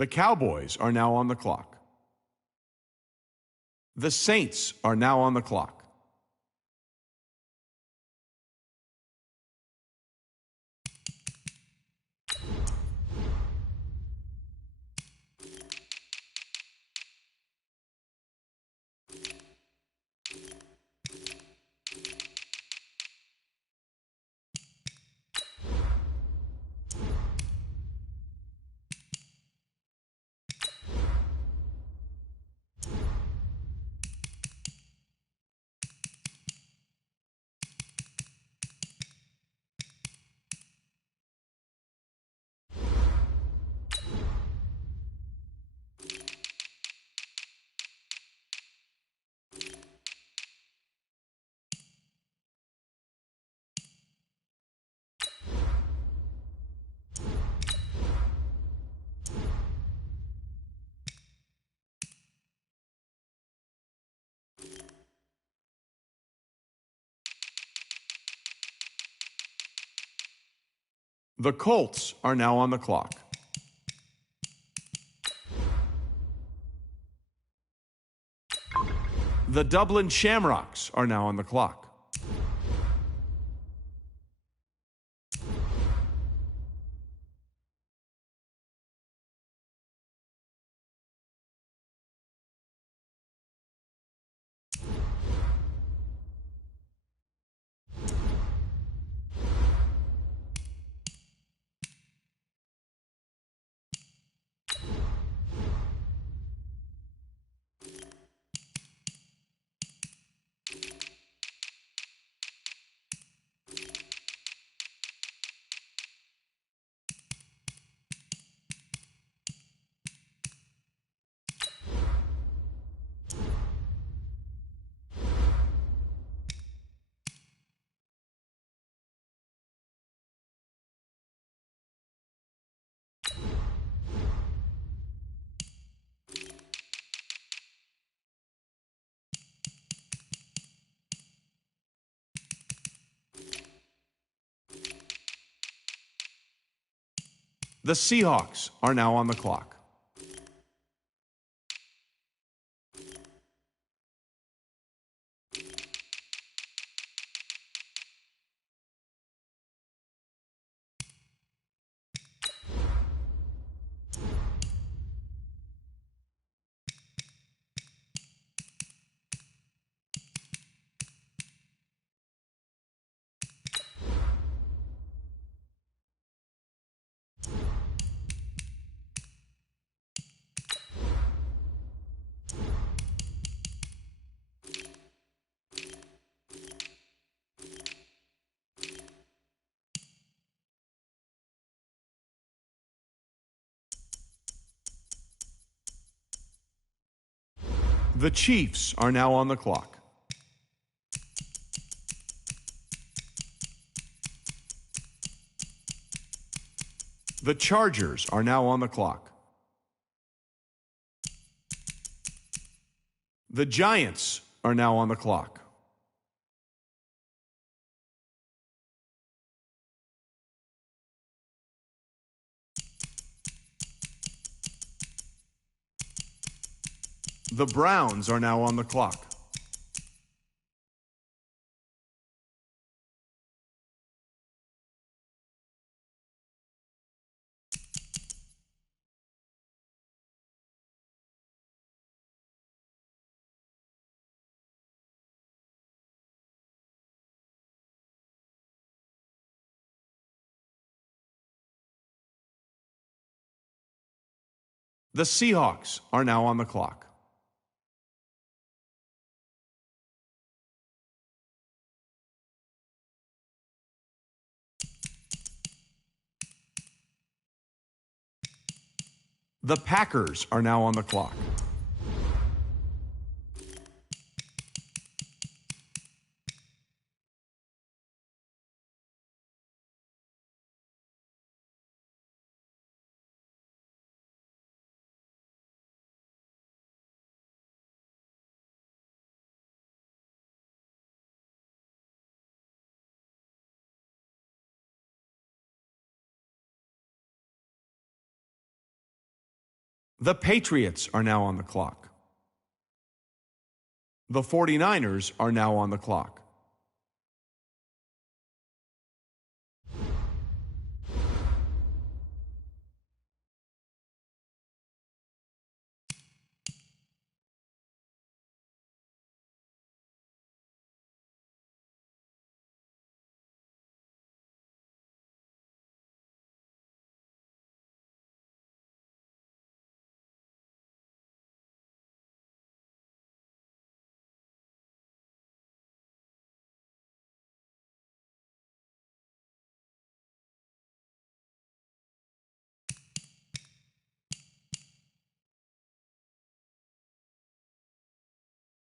The Cowboys are now on the clock. The Saints are now on the clock. The Colts are now on the clock. The Dublin Shamrocks are now on the clock. The Seahawks are now on the clock. The Chiefs are now on the clock. The Chargers are now on the clock. The Giants are now on the clock. The Browns are now on the clock. The Seahawks are now on the clock. The Packers are now on the clock. The Patriots are now on the clock. The 49ers are now on the clock.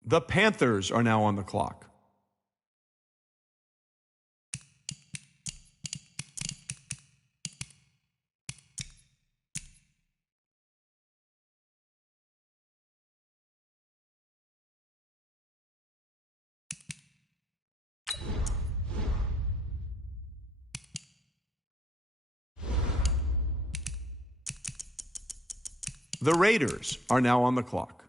The Panthers are now on the clock. The Raiders are now on the clock.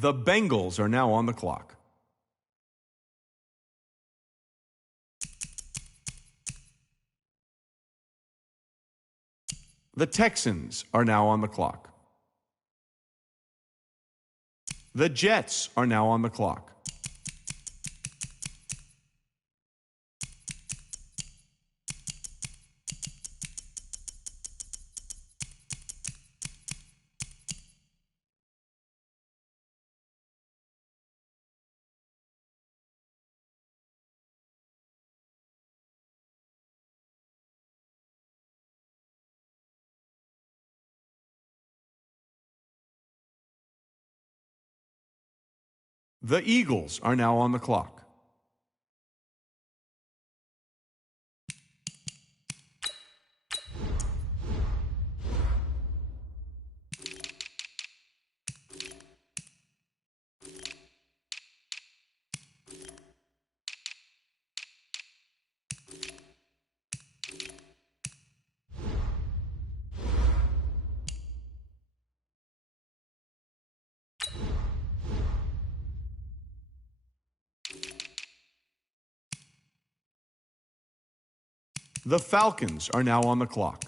The Bengals are now on the clock. The Texans are now on the clock. The Jets are now on the clock. The Eagles are now on the clock. The Falcons are now on the clock.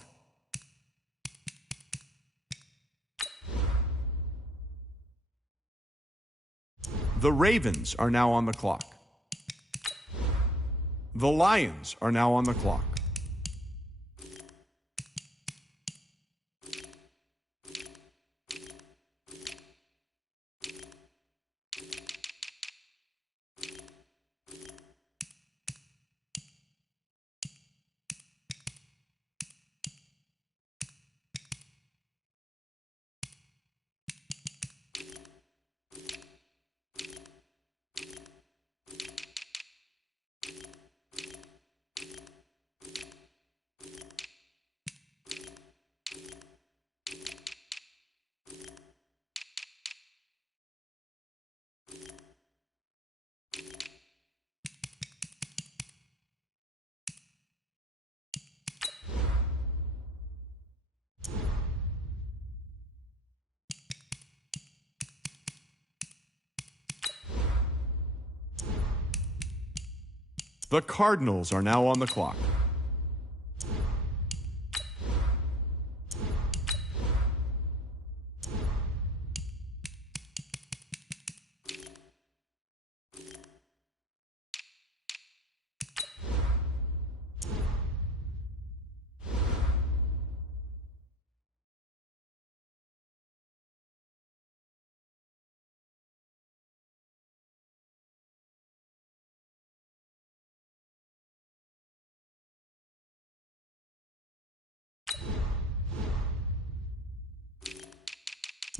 The Ravens are now on the clock. The Lions are now on the clock. The Cardinals are now on the clock.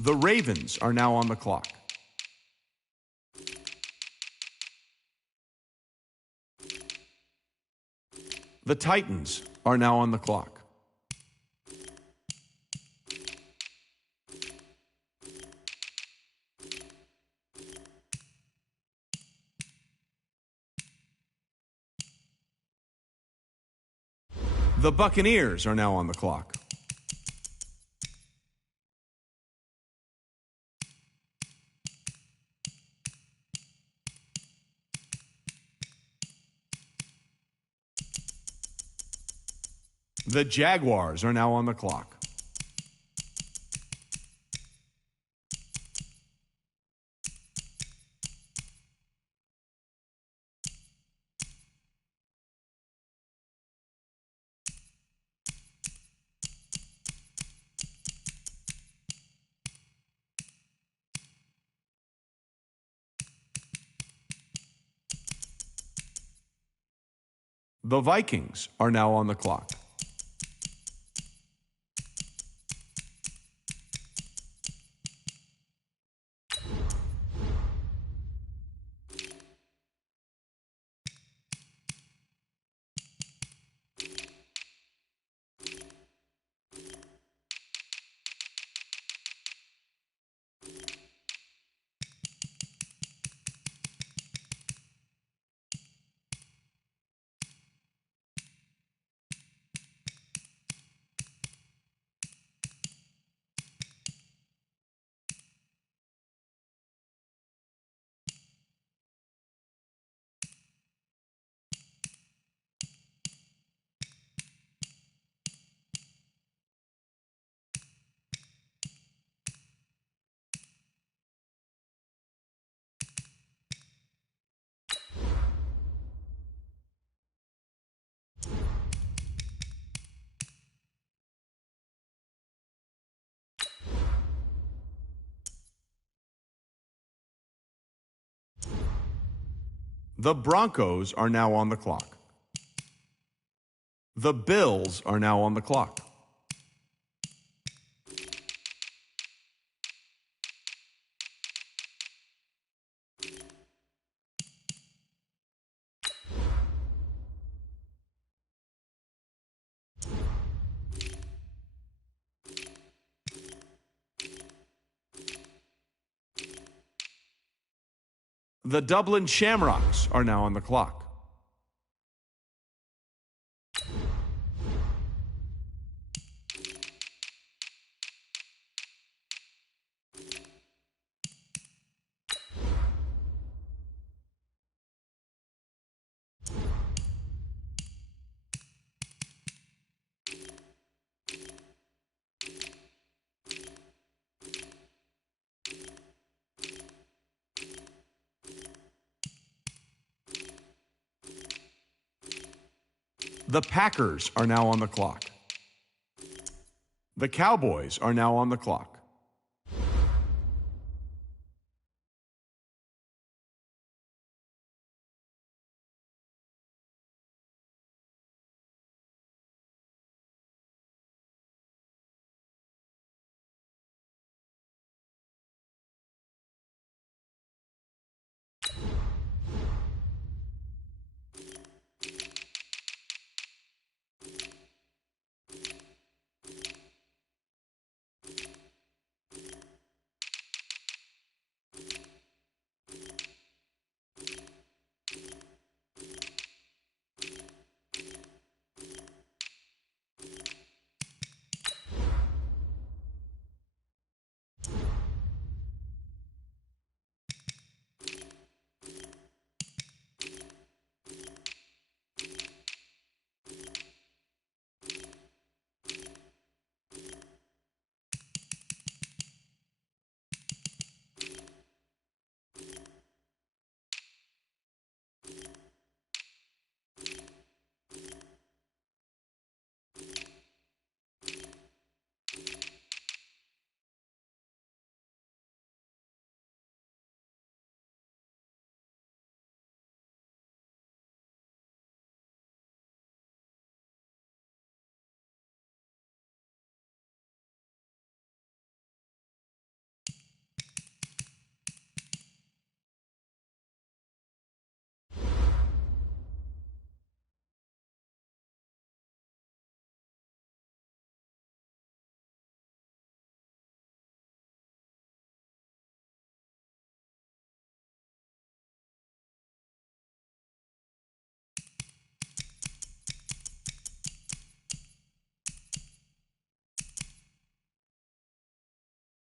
The Ravens are now on the clock. The Titans are now on the clock. The Buccaneers are now on the clock. The Jaguars are now on the clock. The Vikings are now on the clock. The Broncos are now on the clock. The Bills are now on the clock. The Dublin Shamrocks are now on the clock. The Packers are now on the clock. The Cowboys are now on the clock.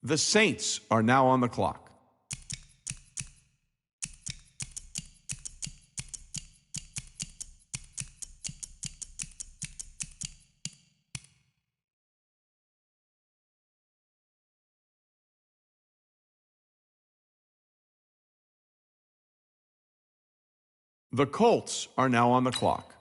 The Saints are now on the clock. The Colts are now on the clock.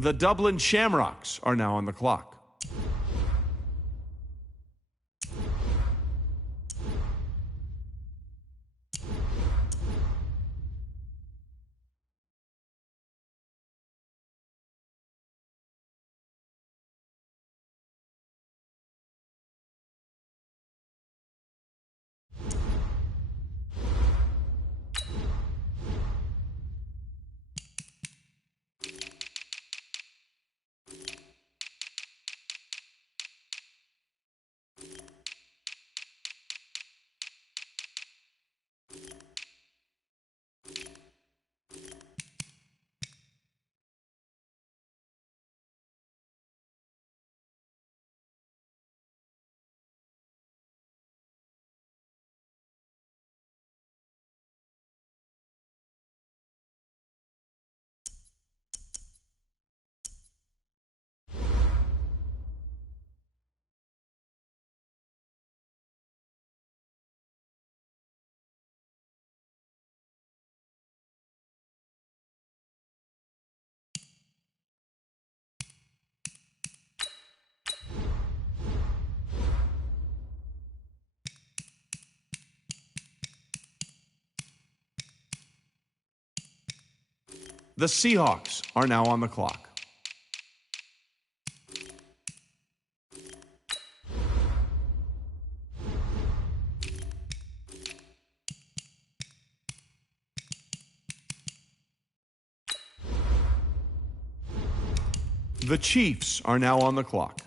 The Dublin Shamrocks are now on the clock. The Seahawks are now on the clock. The Chiefs are now on the clock.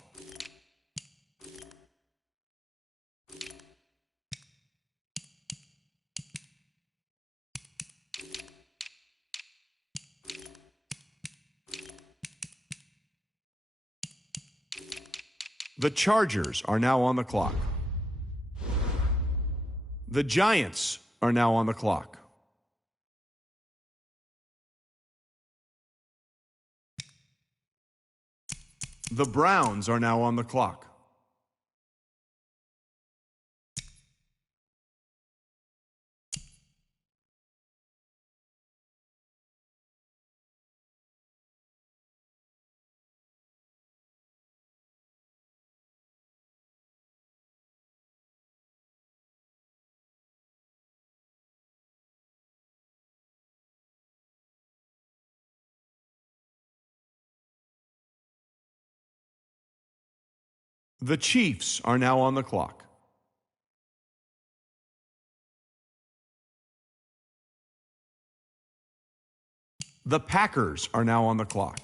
The Chargers are now on the clock. The Giants are now on the clock. The Browns are now on the clock. The Chiefs are now on the clock. The Packers are now on the clock.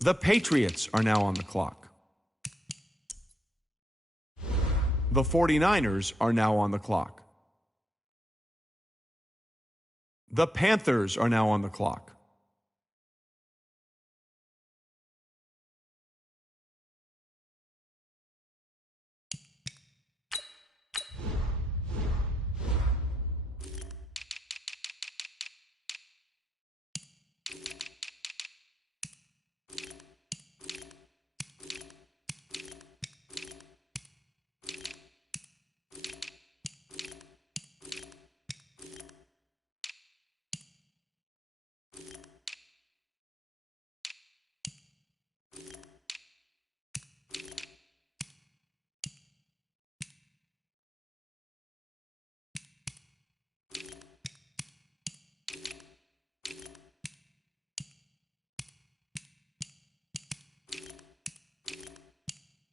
The Patriots are now on the clock. The 49ers are now on the clock. The Panthers are now on the clock.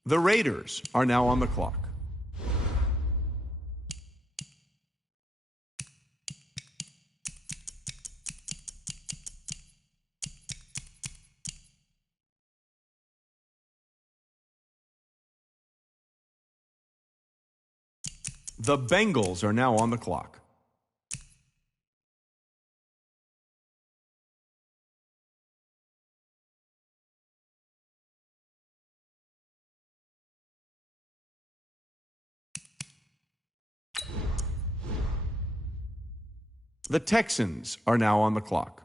The Raiders are now on the clock. The Bengals are now on the clock. The Texans are now on the clock.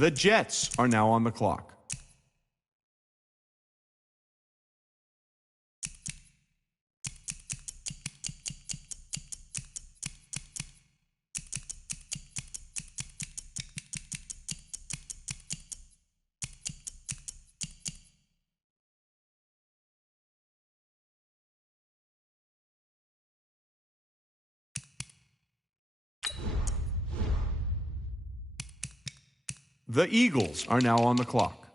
The Jets are now on the clock. The Eagles are now on the clock.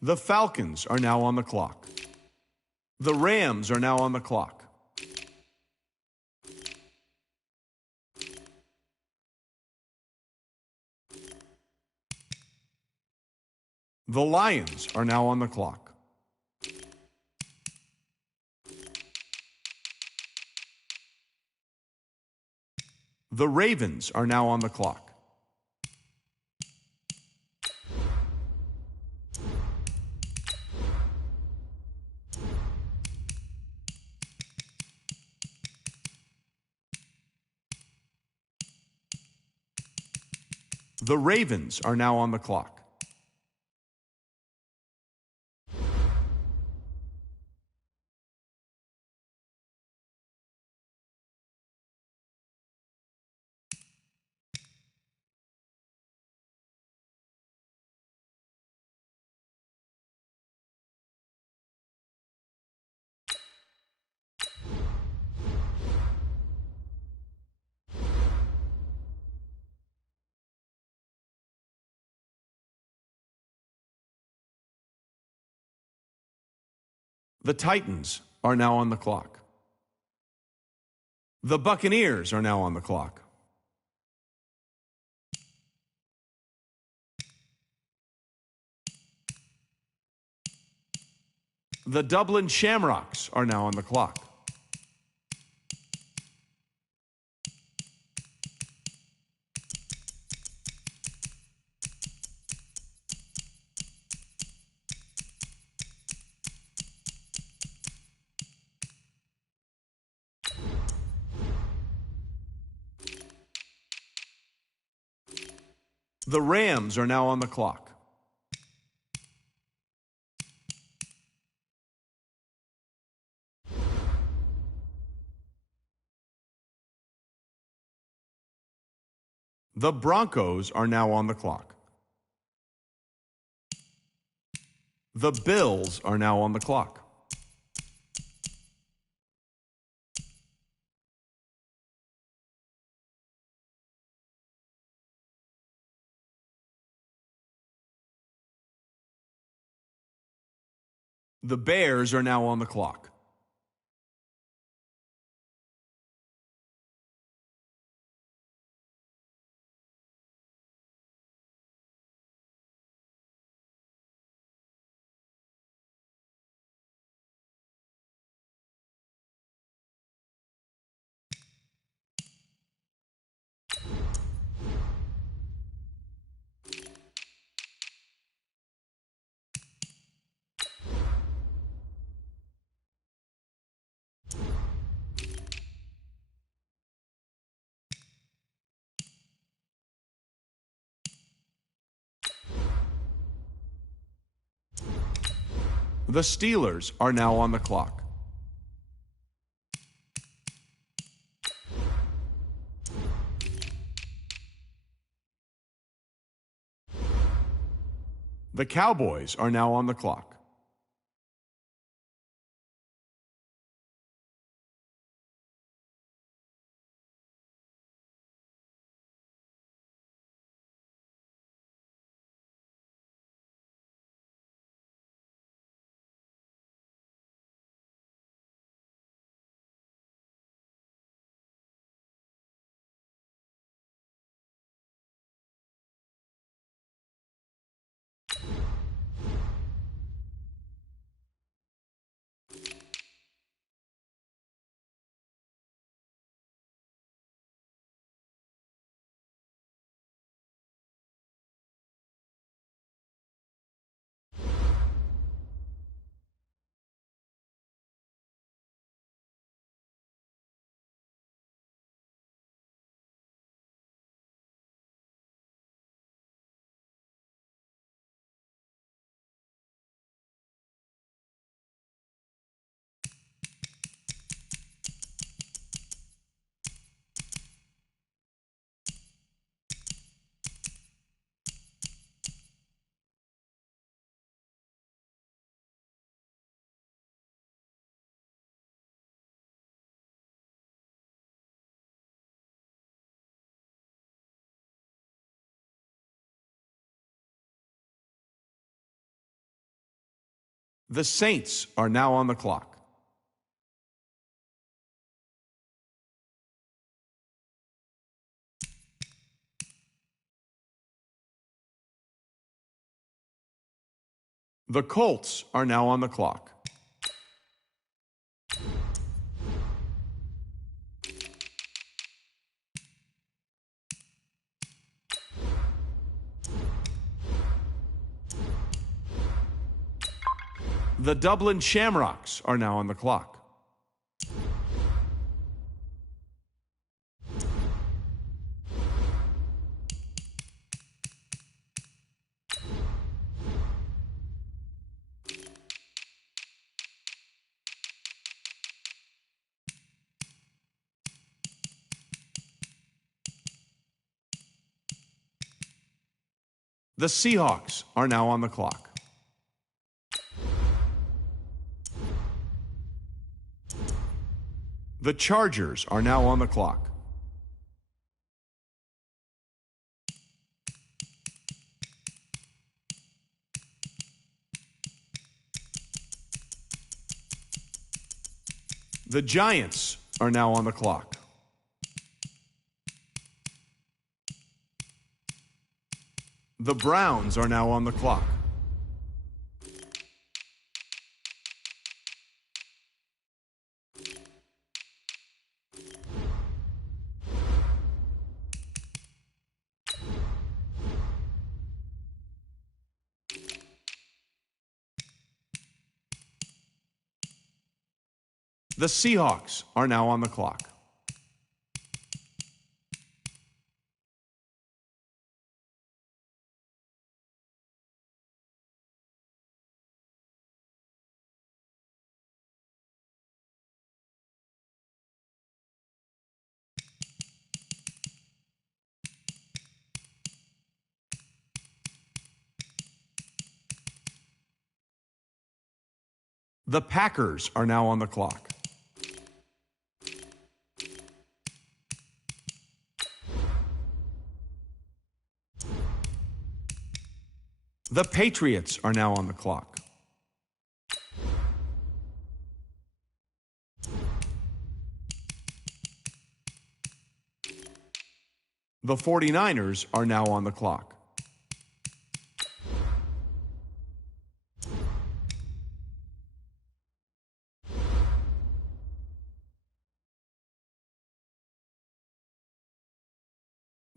The Falcons are now on the clock. The Rams are now on the clock. The Lions are now on the clock. The Ravens are now on the clock. The Ravens are now on the clock. The Titans are now on the clock. The Buccaneers are now on the clock. The Dublin Shamrocks are now on the clock. The Rams are now on the clock. The Broncos are now on the clock. The Bills are now on the clock. The Bears are now on the clock. The Steelers are now on the clock. The Cowboys are now on the clock. The Saints are now on the clock. The Colts are now on the clock. The Dublin Shamrocks are now on the clock. The Seahawks are now on the clock. The Chargers are now on the clock. The Giants are now on the clock. The Browns are now on the clock. The Seahawks are now on the clock. The Packers are now on the clock. The Patriots are now on the clock. The 49ers are now on the clock.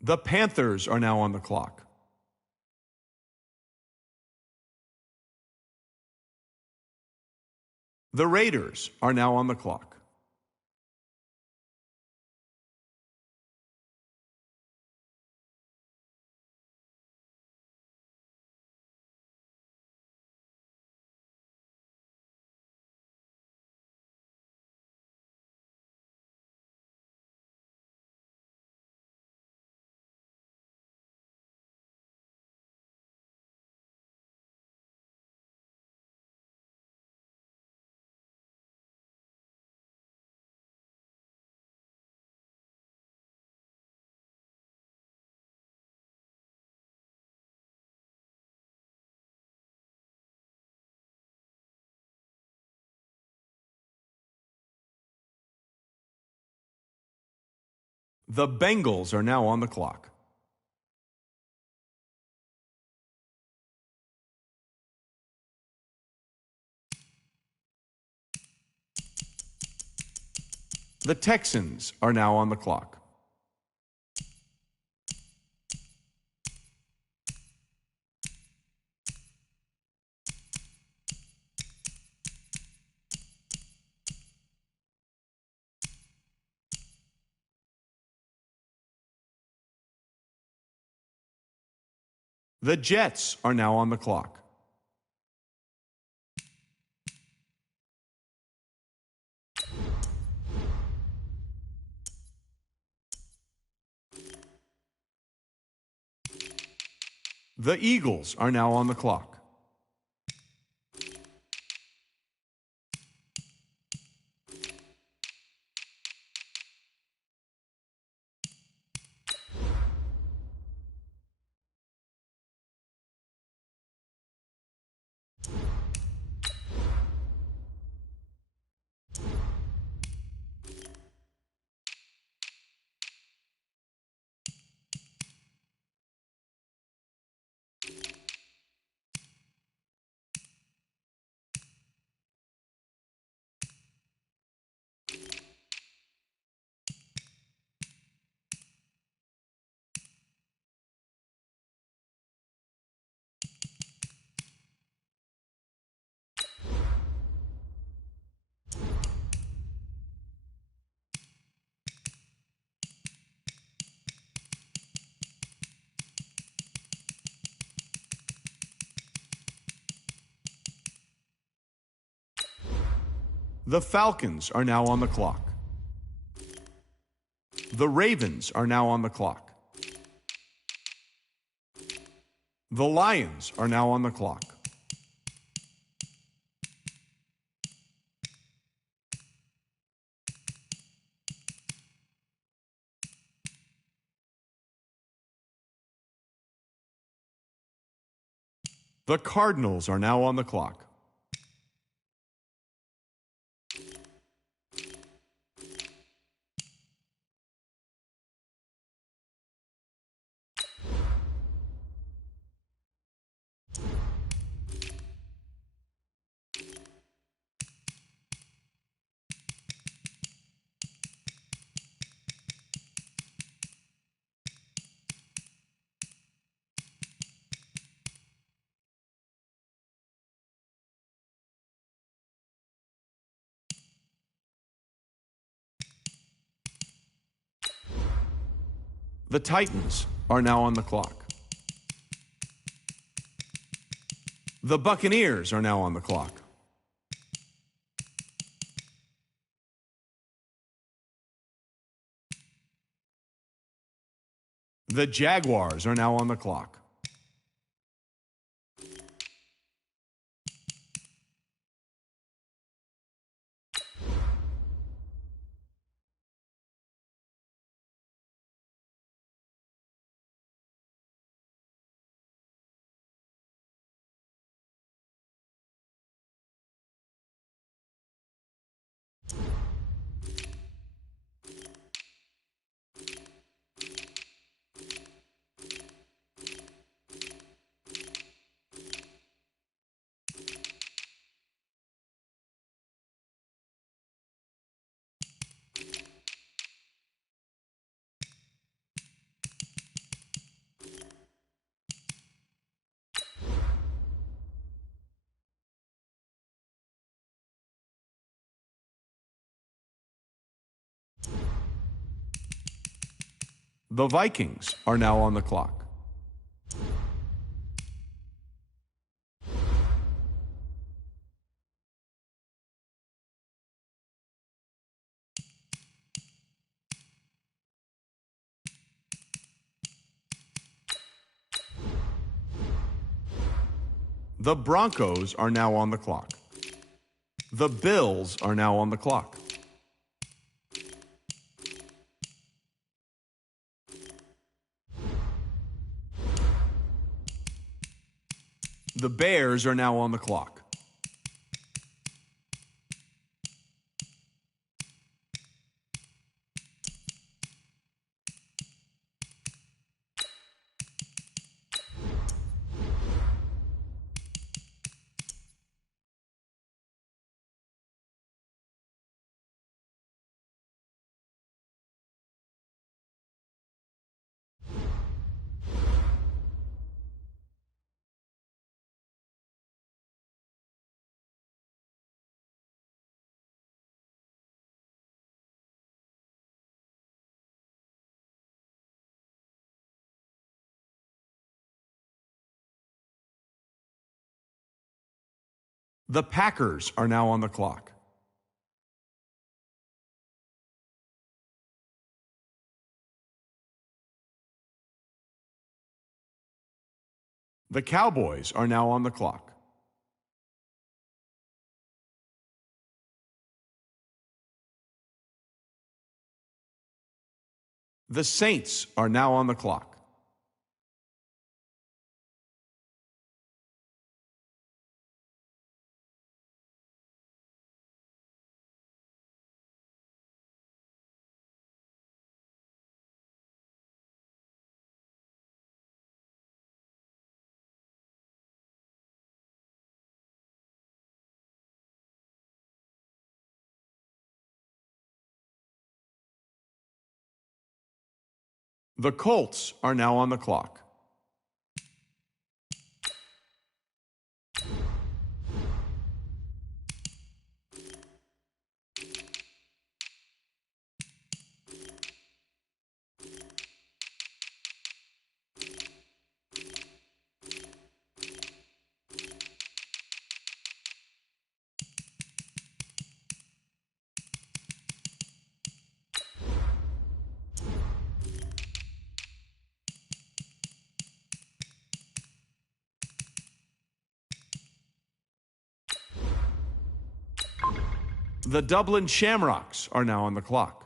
The Panthers are now on the clock. The Raiders are now on the clock. The Bengals are now on the clock. The Texans are now on the clock. The Jets are now on the clock. The Eagles are now on the clock. The Falcons are now on the clock. The Ravens are now on the clock. The Lions are now on the clock. The Cardinals are now on the clock. The Titans are now on the clock. The Buccaneers are now on the clock. The Jaguars are now on the clock. The Vikings are now on the clock. The Broncos are now on the clock. The Bills are now on the clock. The Bears are now on the clock. The Packers are now on the clock. The Cowboys are now on the clock. The Saints are now on the clock. The Colts are now on the clock. The Dublin Shamrocks are now on the clock.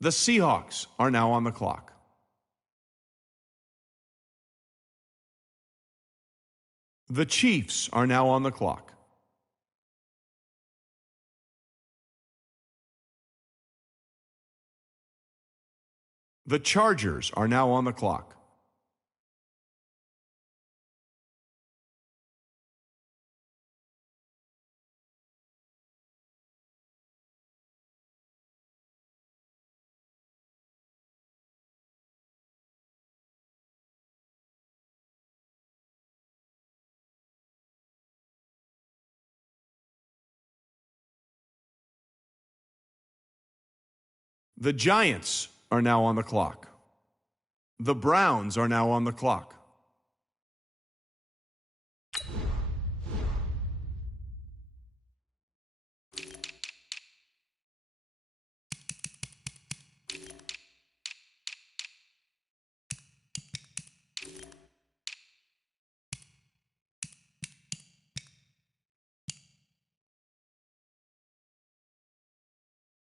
The Seahawks are now on the clock. The Chiefs are now on the clock. The Chargers are now on the clock. The Giants are now on the clock. The Browns are now on the clock.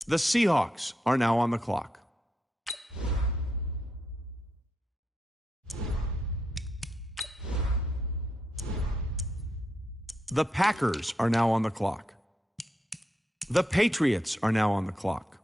The Seahawks are now on the clock. The Packers are now on the clock. The Patriots are now on the clock.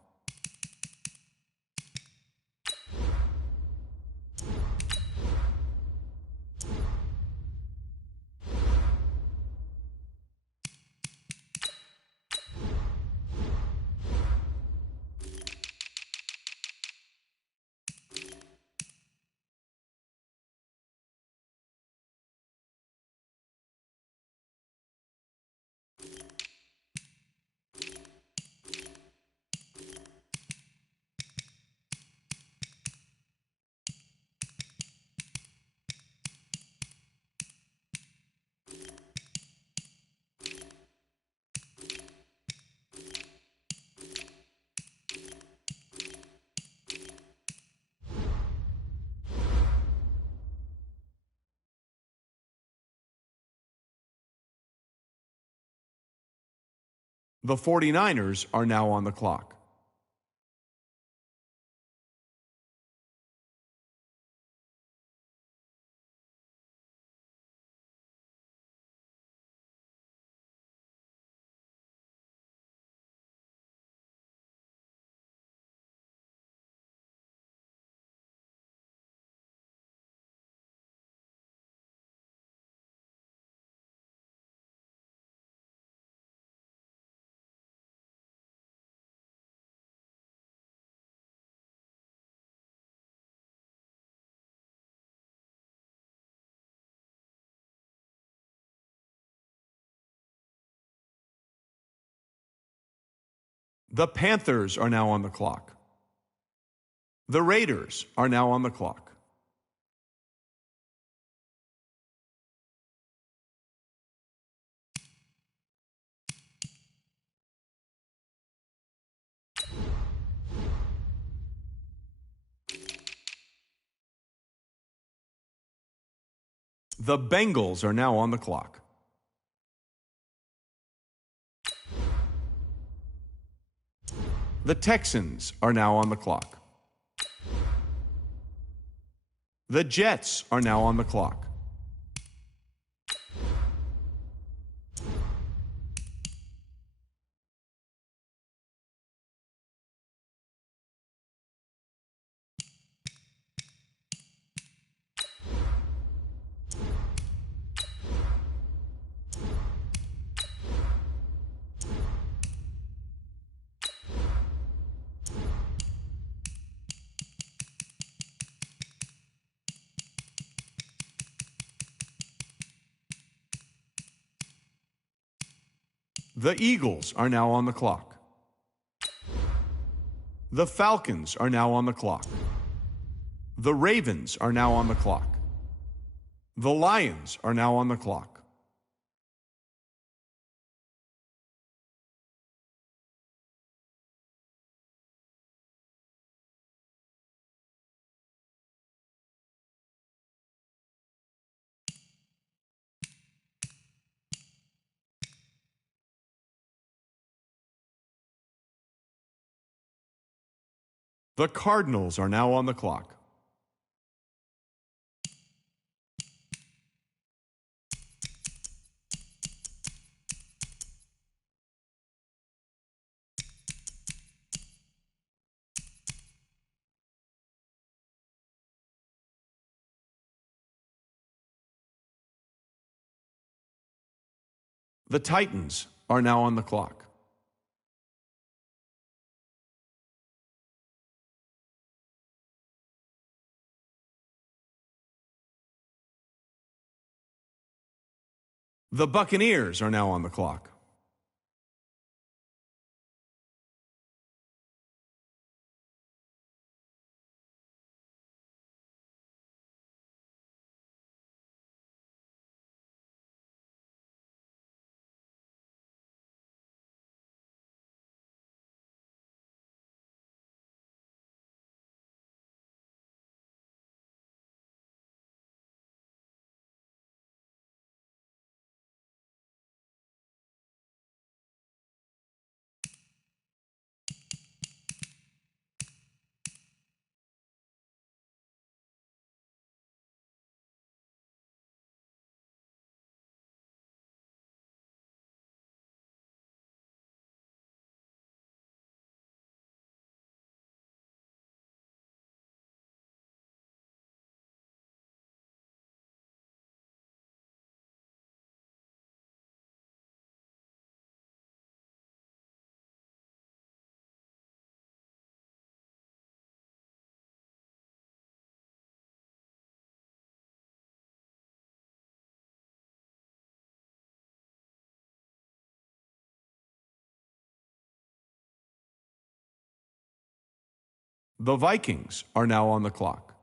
The 49ers are now on the clock. The Panthers are now on the clock. The Raiders are now on the clock. The Bengals are now on the clock. The Texans are now on the clock. The Jets are now on the clock. The Eagles are now on the clock. The Falcons are now on the clock. The Ravens are now on the clock. The Lions are now on the clock. The Cardinals are now on the clock. The Titans are now on the clock. The Buccaneers are now on the clock. The Vikings are now on the clock.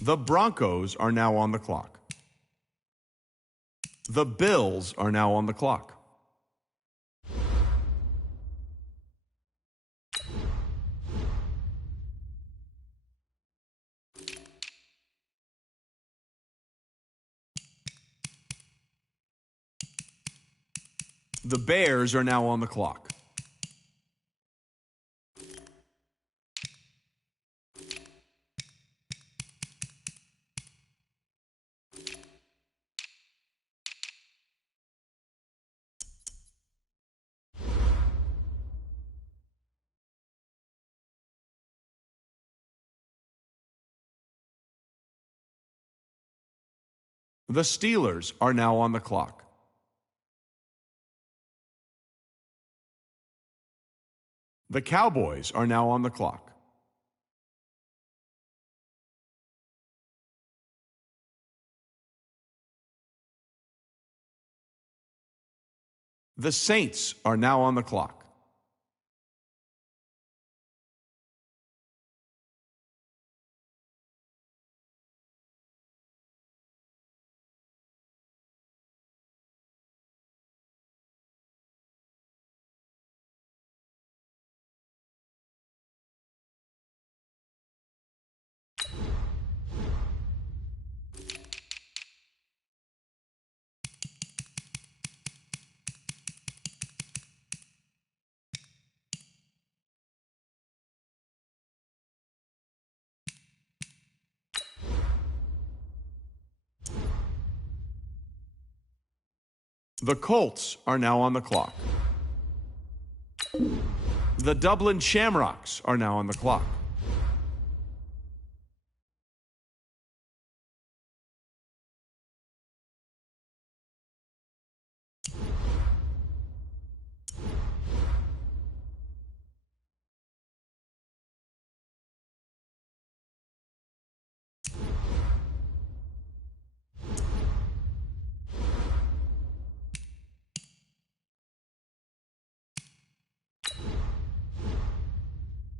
The Broncos are now on the clock. The Bills are now on the clock. The Bears are now on the clock. The Steelers are now on the clock. The Cowboys are now on the clock. The Saints are now on the clock. The Colts are now on the clock. The Dublin Shamrocks are now on the clock.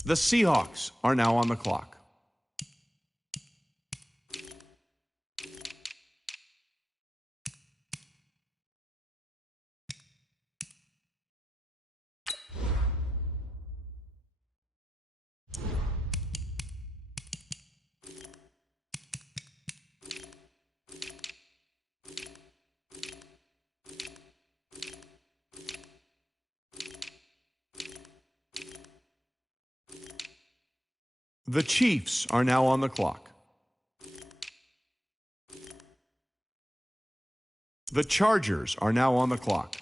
The Seahawks are now on the clock. The Chiefs are now on the clock. The Chargers are now on the clock.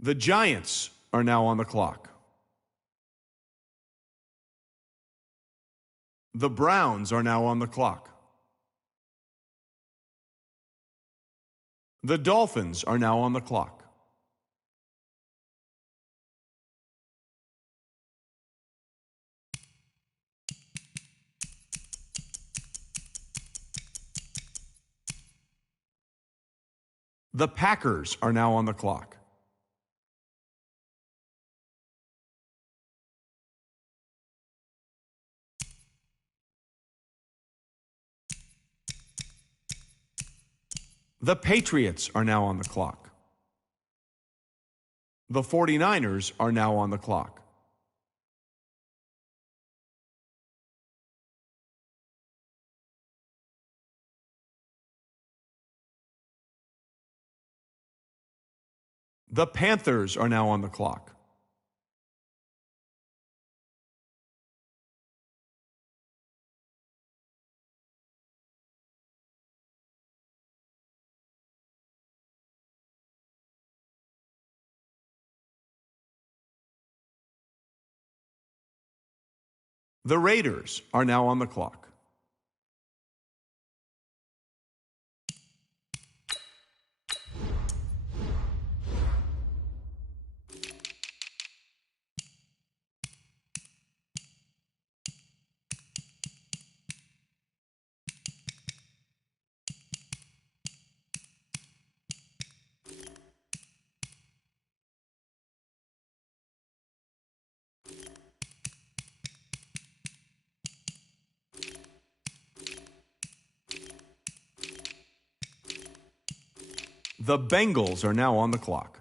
The Giants are now on the clock. The Browns are now on the clock. The Dolphins are now on the clock. The Packers are now on the clock. The Patriots are now on the clock. The 49ers are now on the clock. The Panthers are now on the clock. The Raiders are now on the clock. The Bengals are now on the clock.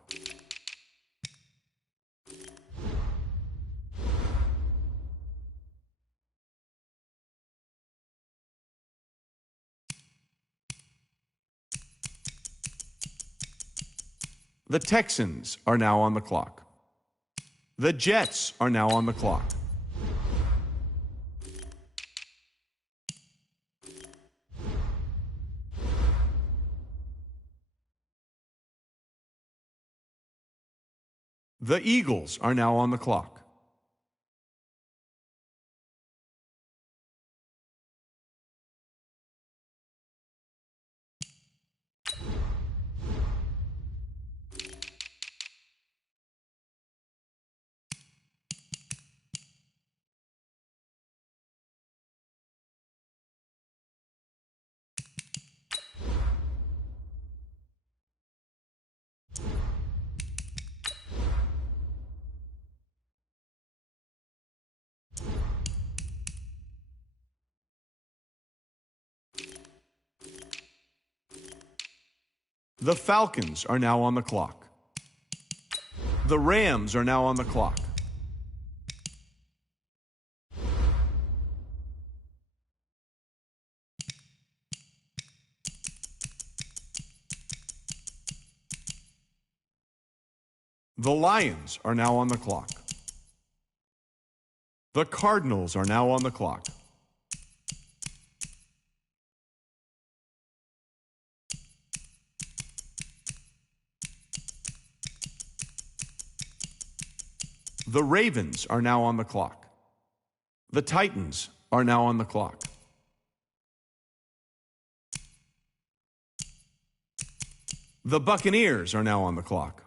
The Texans are now on the clock. The Jets are now on the clock. The Eagles are now on the clock. The Falcons are now on the clock. The Rams are now on the clock. The Lions are now on the clock. The Cardinals are now on the clock. The Ravens are now on the clock. The Titans are now on the clock. The Buccaneers are now on the clock.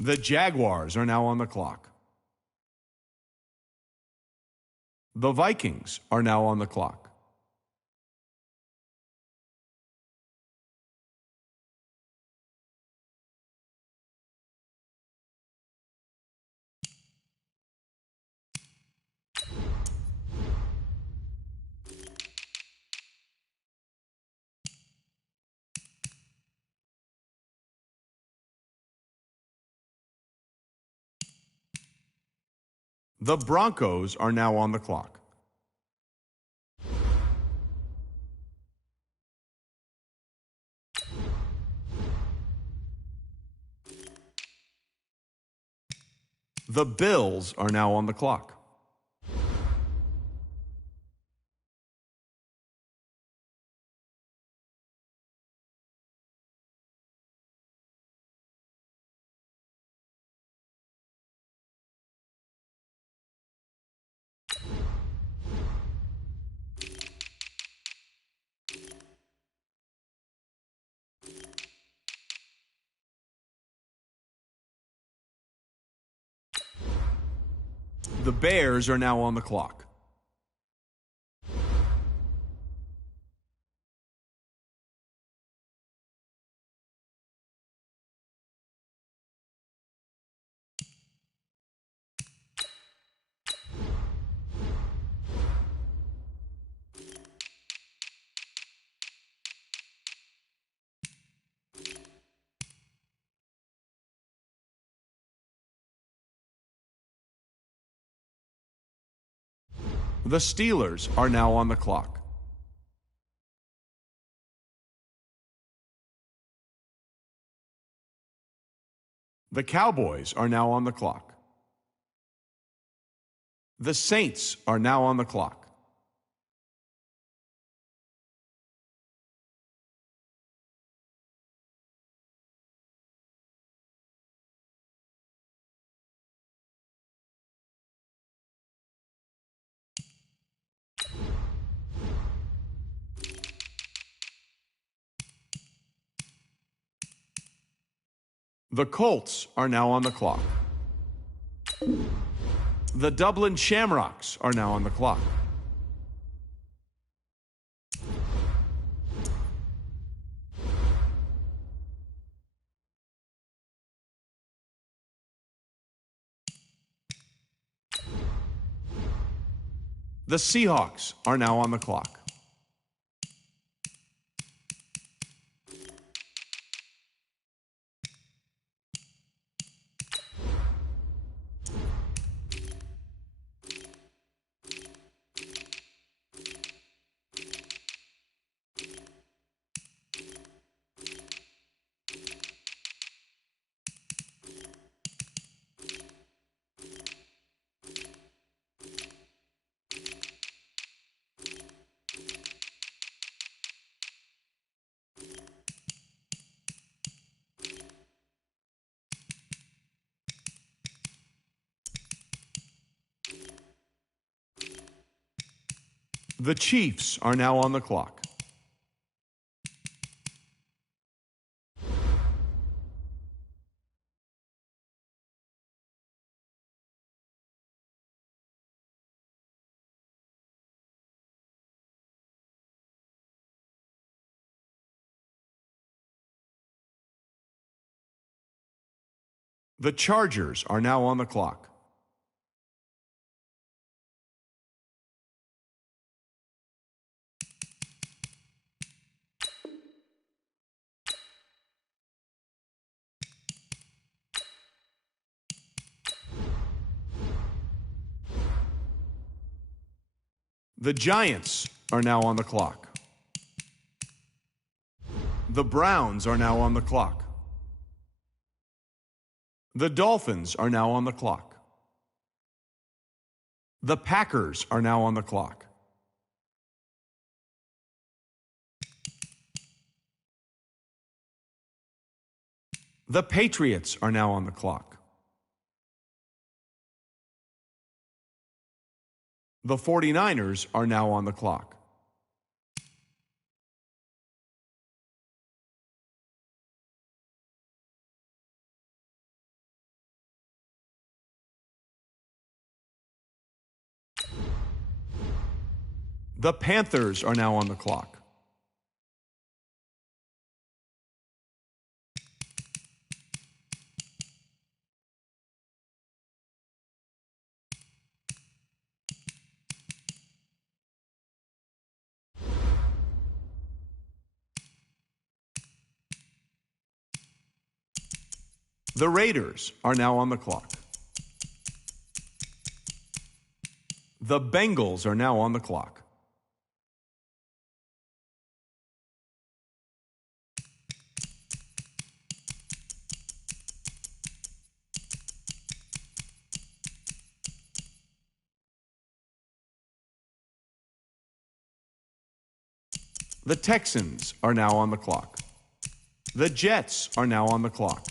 The Jaguars are now on the clock. The Vikings are now on the clock. The Broncos are now on the clock. The Bills are now on the clock. The Bears are now on the clock. The Steelers are now on the clock. The Cowboys are now on the clock. The Saints are now on the clock. The Colts are now on the clock. The Dublin Shamrocks are now on the clock. The Seahawks are now on the clock. The Chiefs are now on the clock. The Chargers are now on the clock. The Giants are now on the clock. The Browns are now on the clock. The Dolphins are now on the clock. The Packers are now on the clock. The Patriots are now on the clock. The 49ers are now on the clock. The Panthers are now on the clock. The Raiders are now on the clock. The Bengals are now on the clock. The Texans are now on the clock. The Jets are now on the clock.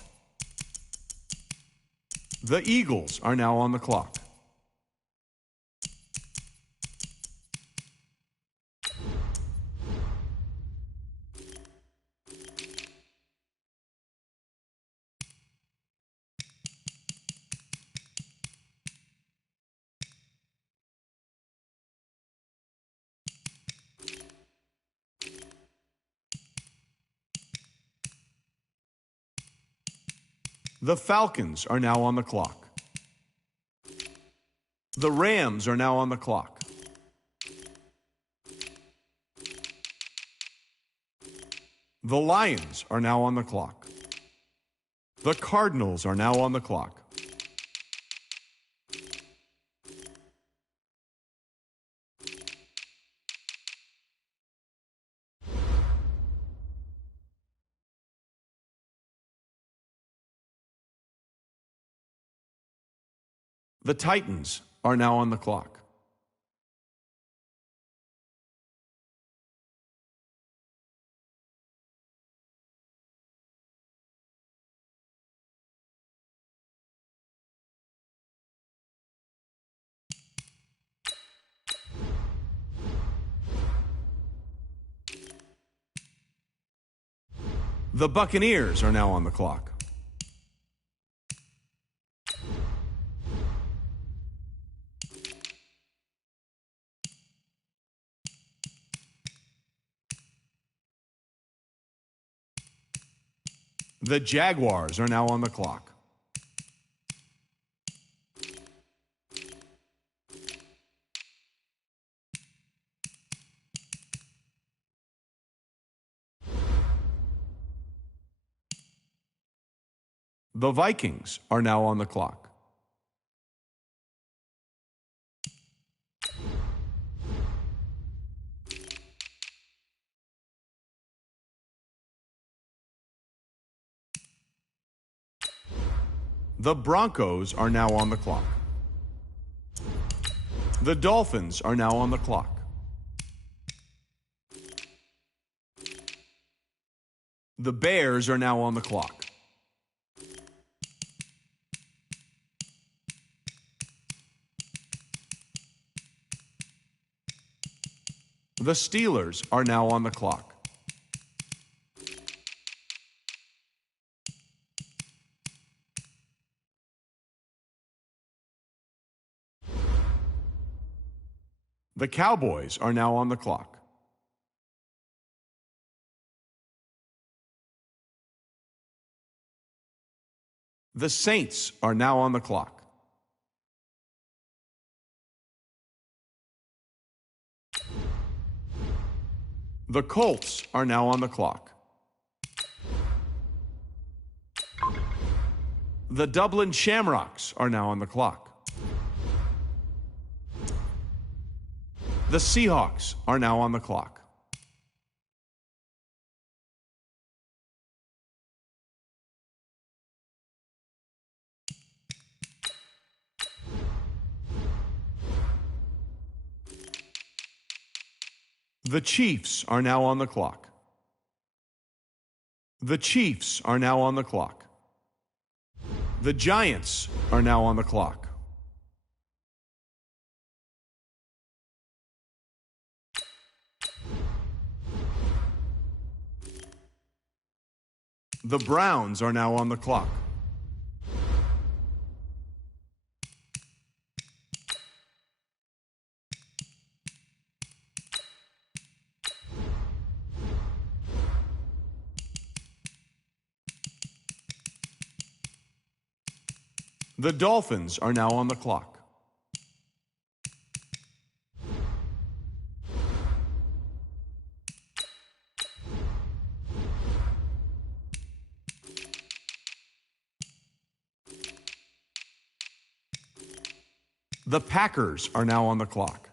The Eagles are now on the clock. The Falcons are now on the clock. The Rams are now on the clock. The Lions are now on the clock. The Cardinals are now on the clock. The Titans are now on the clock. The Buccaneers are now on the clock. The Jaguars are now on the clock. The Vikings are now on the clock. The Broncos are now on the clock. The Dolphins are now on the clock. The Bears are now on the clock. The Steelers are now on the clock. The Cowboys are now on the clock. The Saints are now on the clock. The Colts are now on the clock. The Dublin Shamrocks are now on the clock. The Seahawks are now on the clock. The Chiefs are now on the clock. The Chiefs are now on the clock. The Giants are now on the clock. The Browns are now on the clock. The Dolphins are now on the clock. The Packers are now on the clock.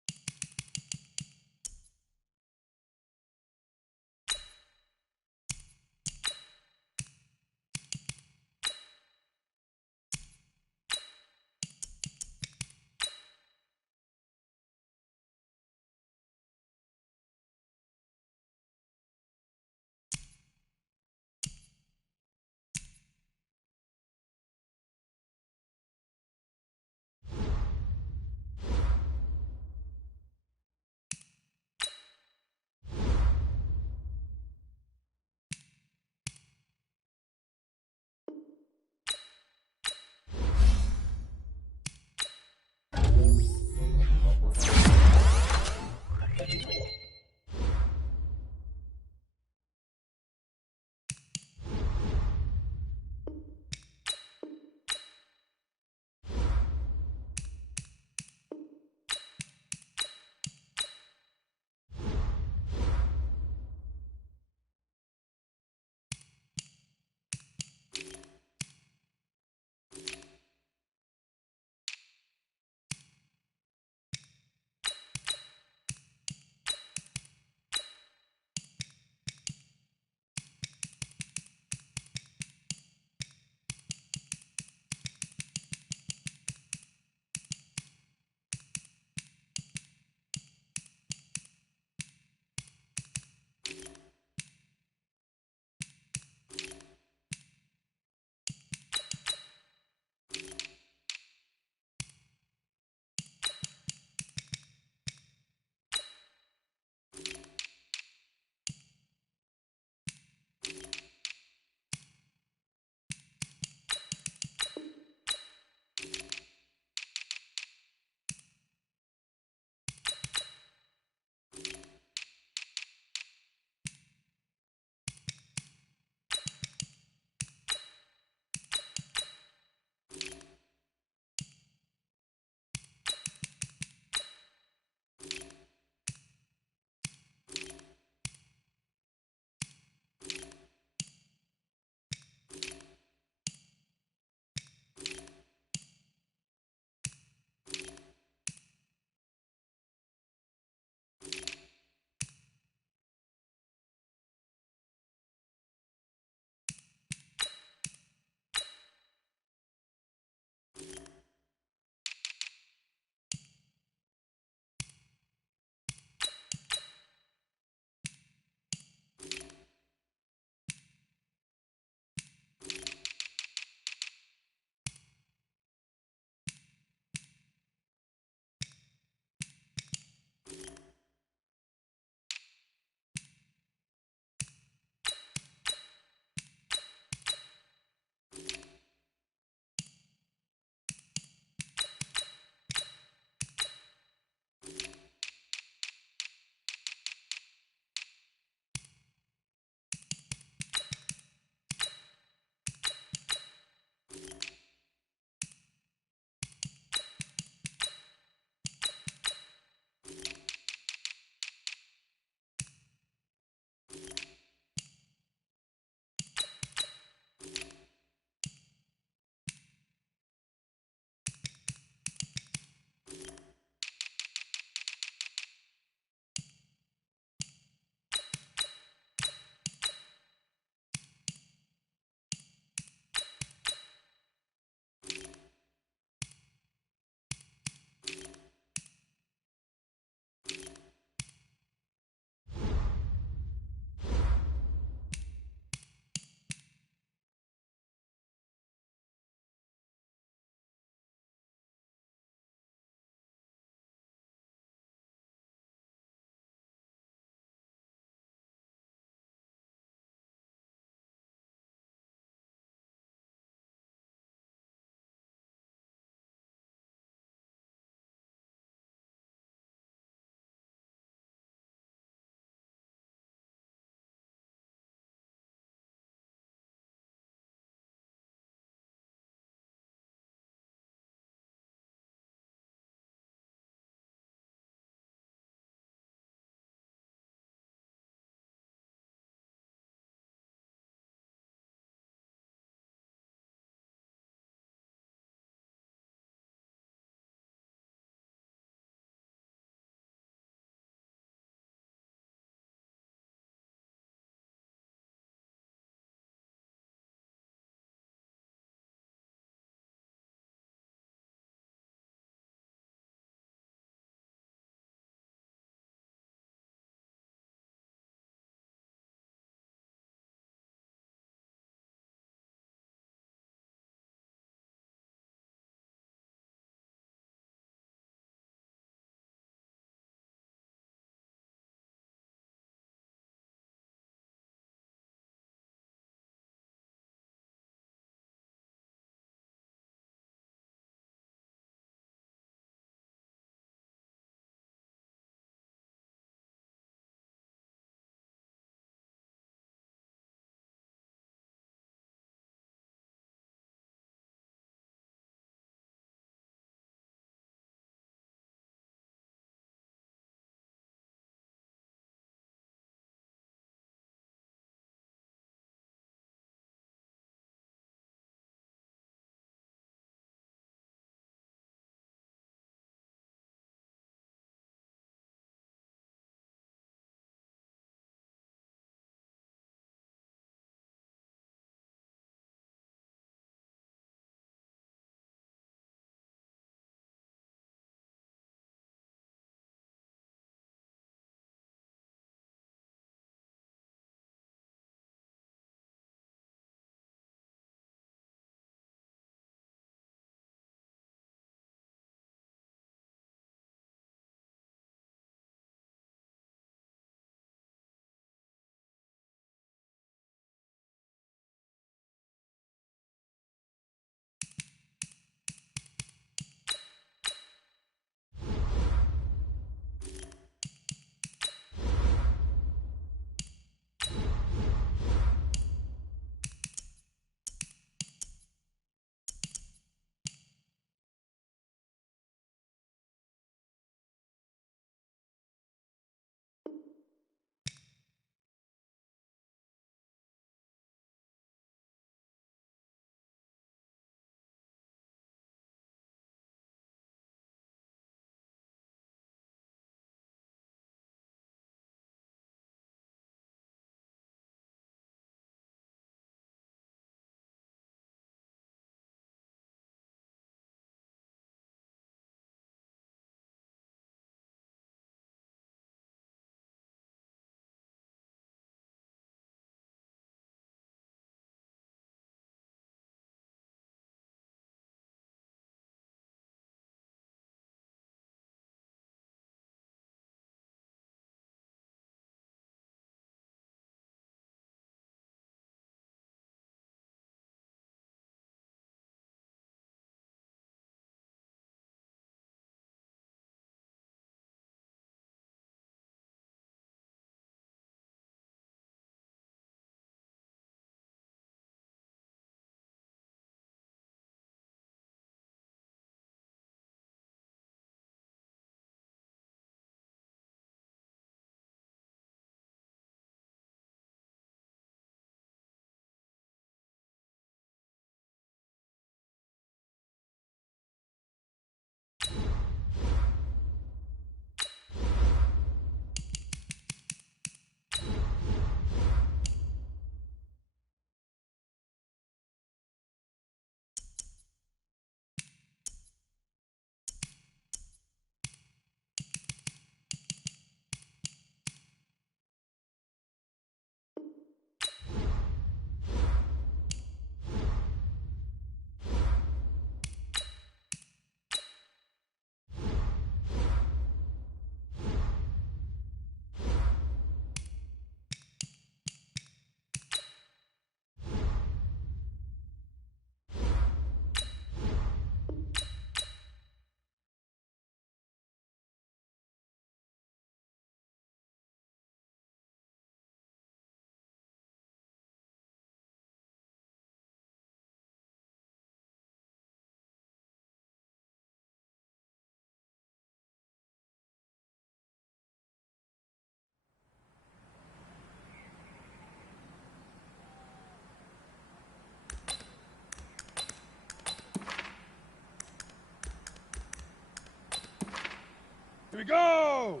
we go!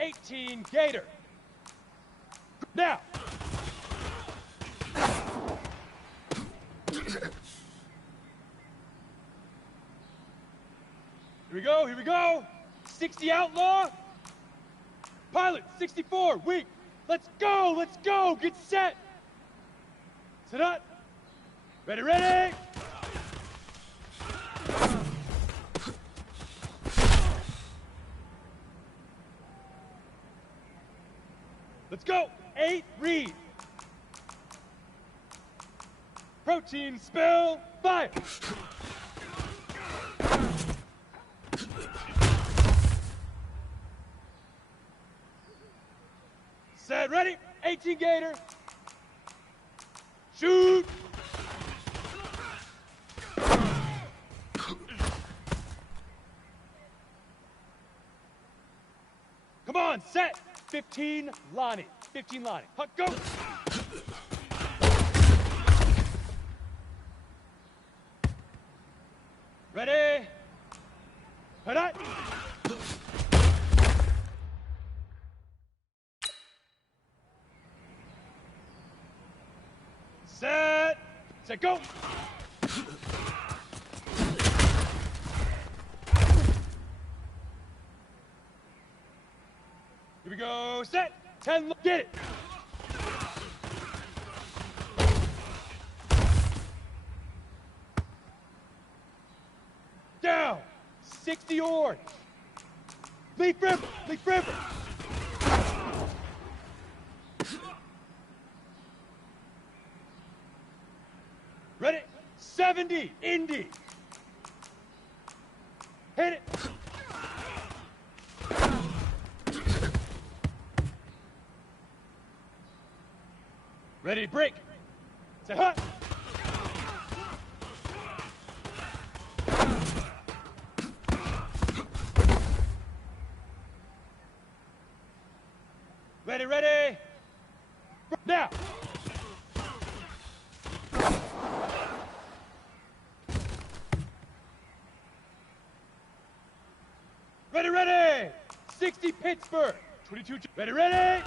18 Gator. Now! Here we go! 60 Outlaw! Pilot, 64, weak! Let's go! Get set! Set up! Ready, ready! Let's go! 8, read! Protein spill, fire! Set, ready? 18 Gator. Shoot! Come on, set! 15 Lonnie. 15 Lonnie. Huck, go! Ready? Head up! Set! Set, go! Here we go, set! 10, get it! Down! 60 orange! Leaf river! Leaf river! Ready? 70, Indy. Hit it. Ready, break. Say hut. Ready, ready. Now. Ready, ready! 60 Pittsburgh! 22, ready, ready!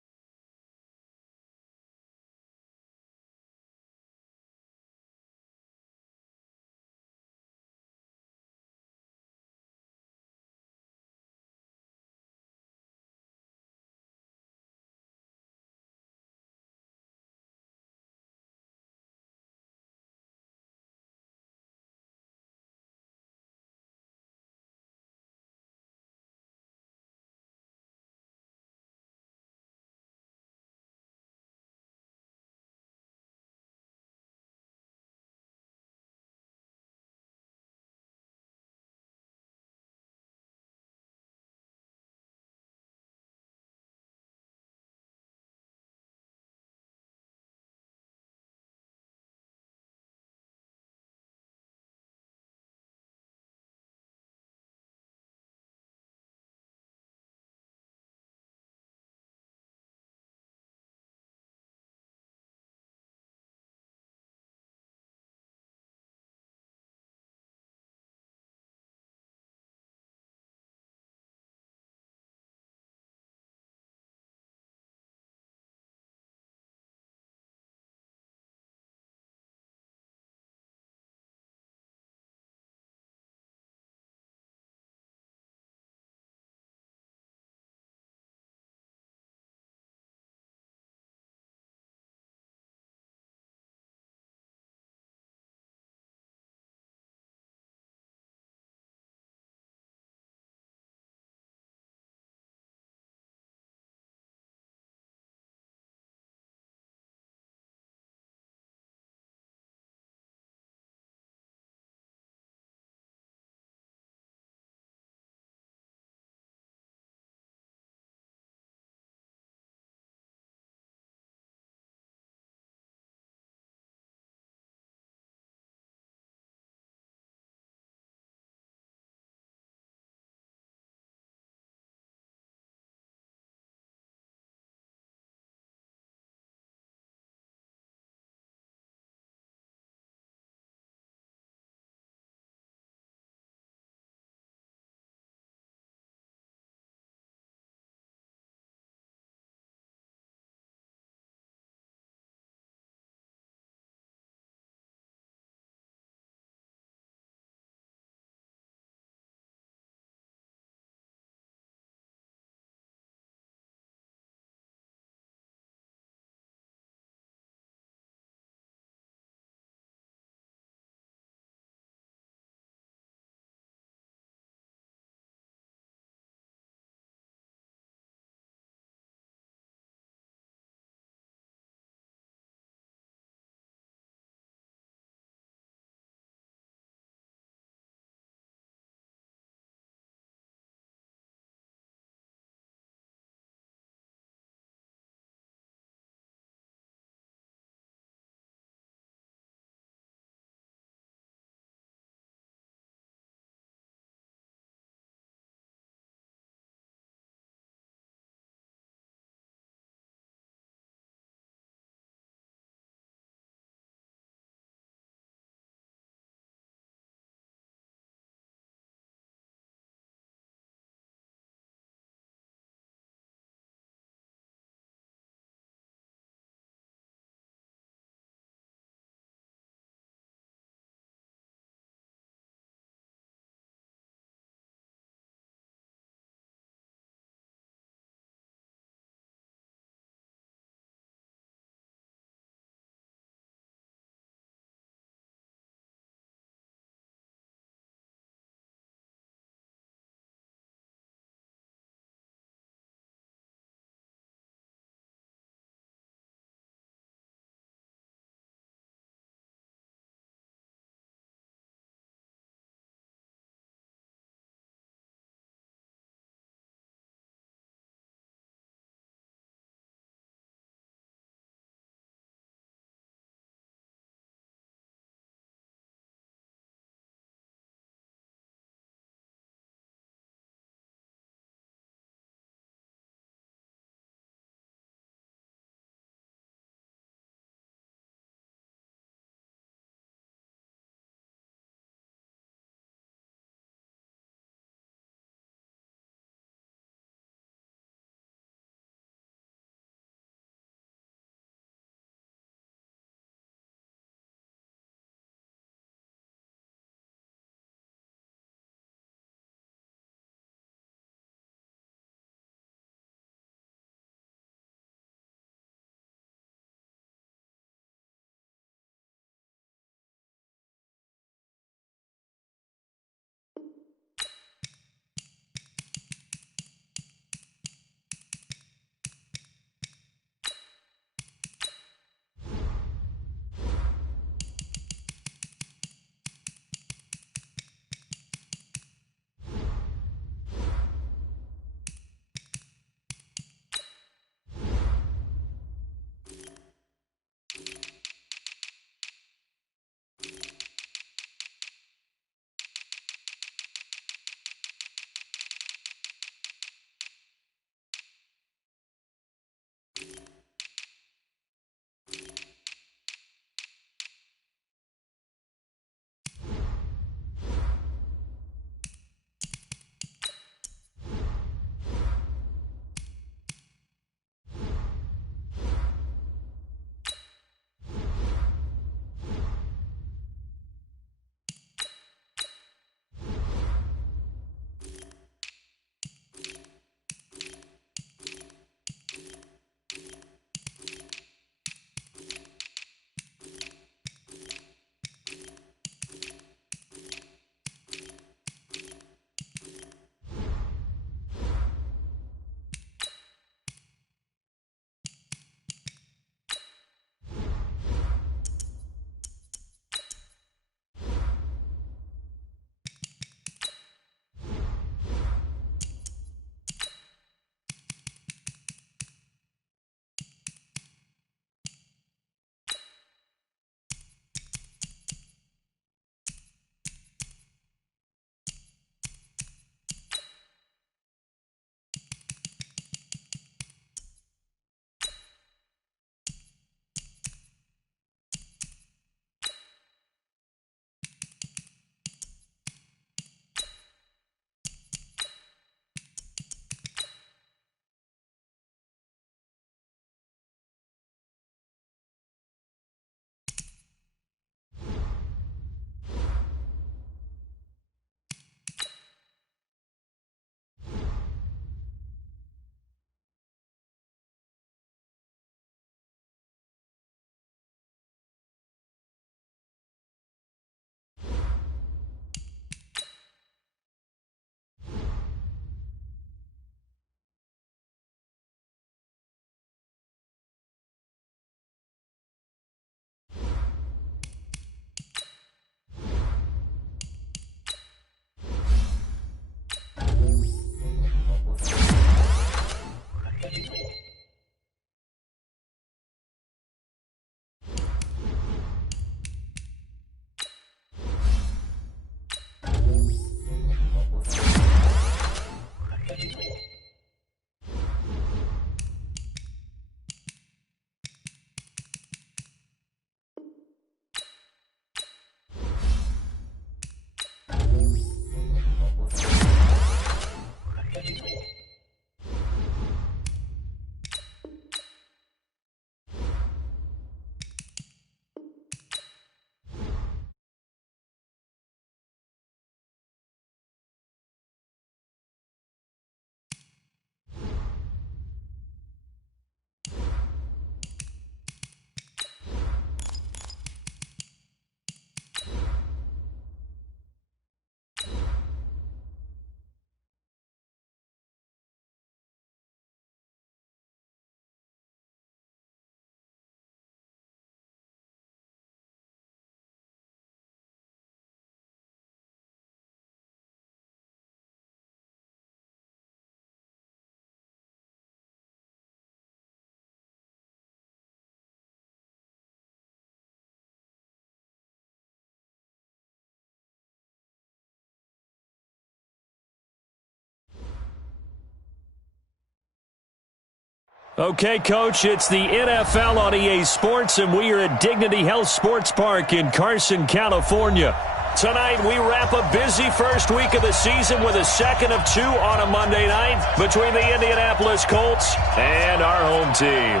Okay, Coach, it's the NFL on EA Sports, and we are at Dignity Health Sports Park in Carson, California. Tonight, we wrap a busy first week of the season with a second of two on a Monday night between the Indianapolis Colts and our home team.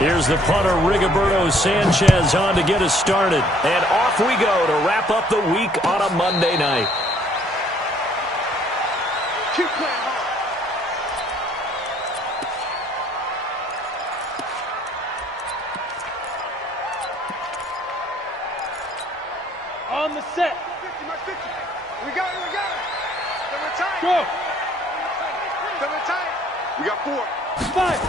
Here's the punter, Rigoberto Sanchez, on to get us started. And off we go to wrap up the week on a Monday night. Keep playing hard. On the set. 50, my 50. We got it, we got it. Double tight. Go. Double tight. We got 4. 5.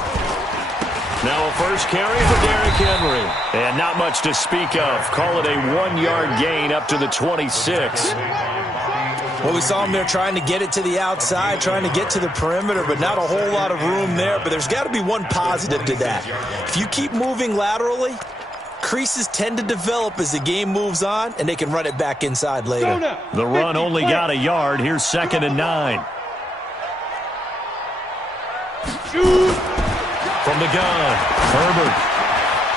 Now a first carry for Derrick Henry. And not much to speak of. Call it a 1-yard gain up to the 26. Well, we saw him there trying to get it to the outside, trying to get to the perimeter, but not a whole lot of room there. But there's got to be one positive to that. If you keep moving laterally, creases tend to develop as the game moves on, and they can run it back inside later. The run only got a yard. Here's 2nd and 9. From the gun, Herbert.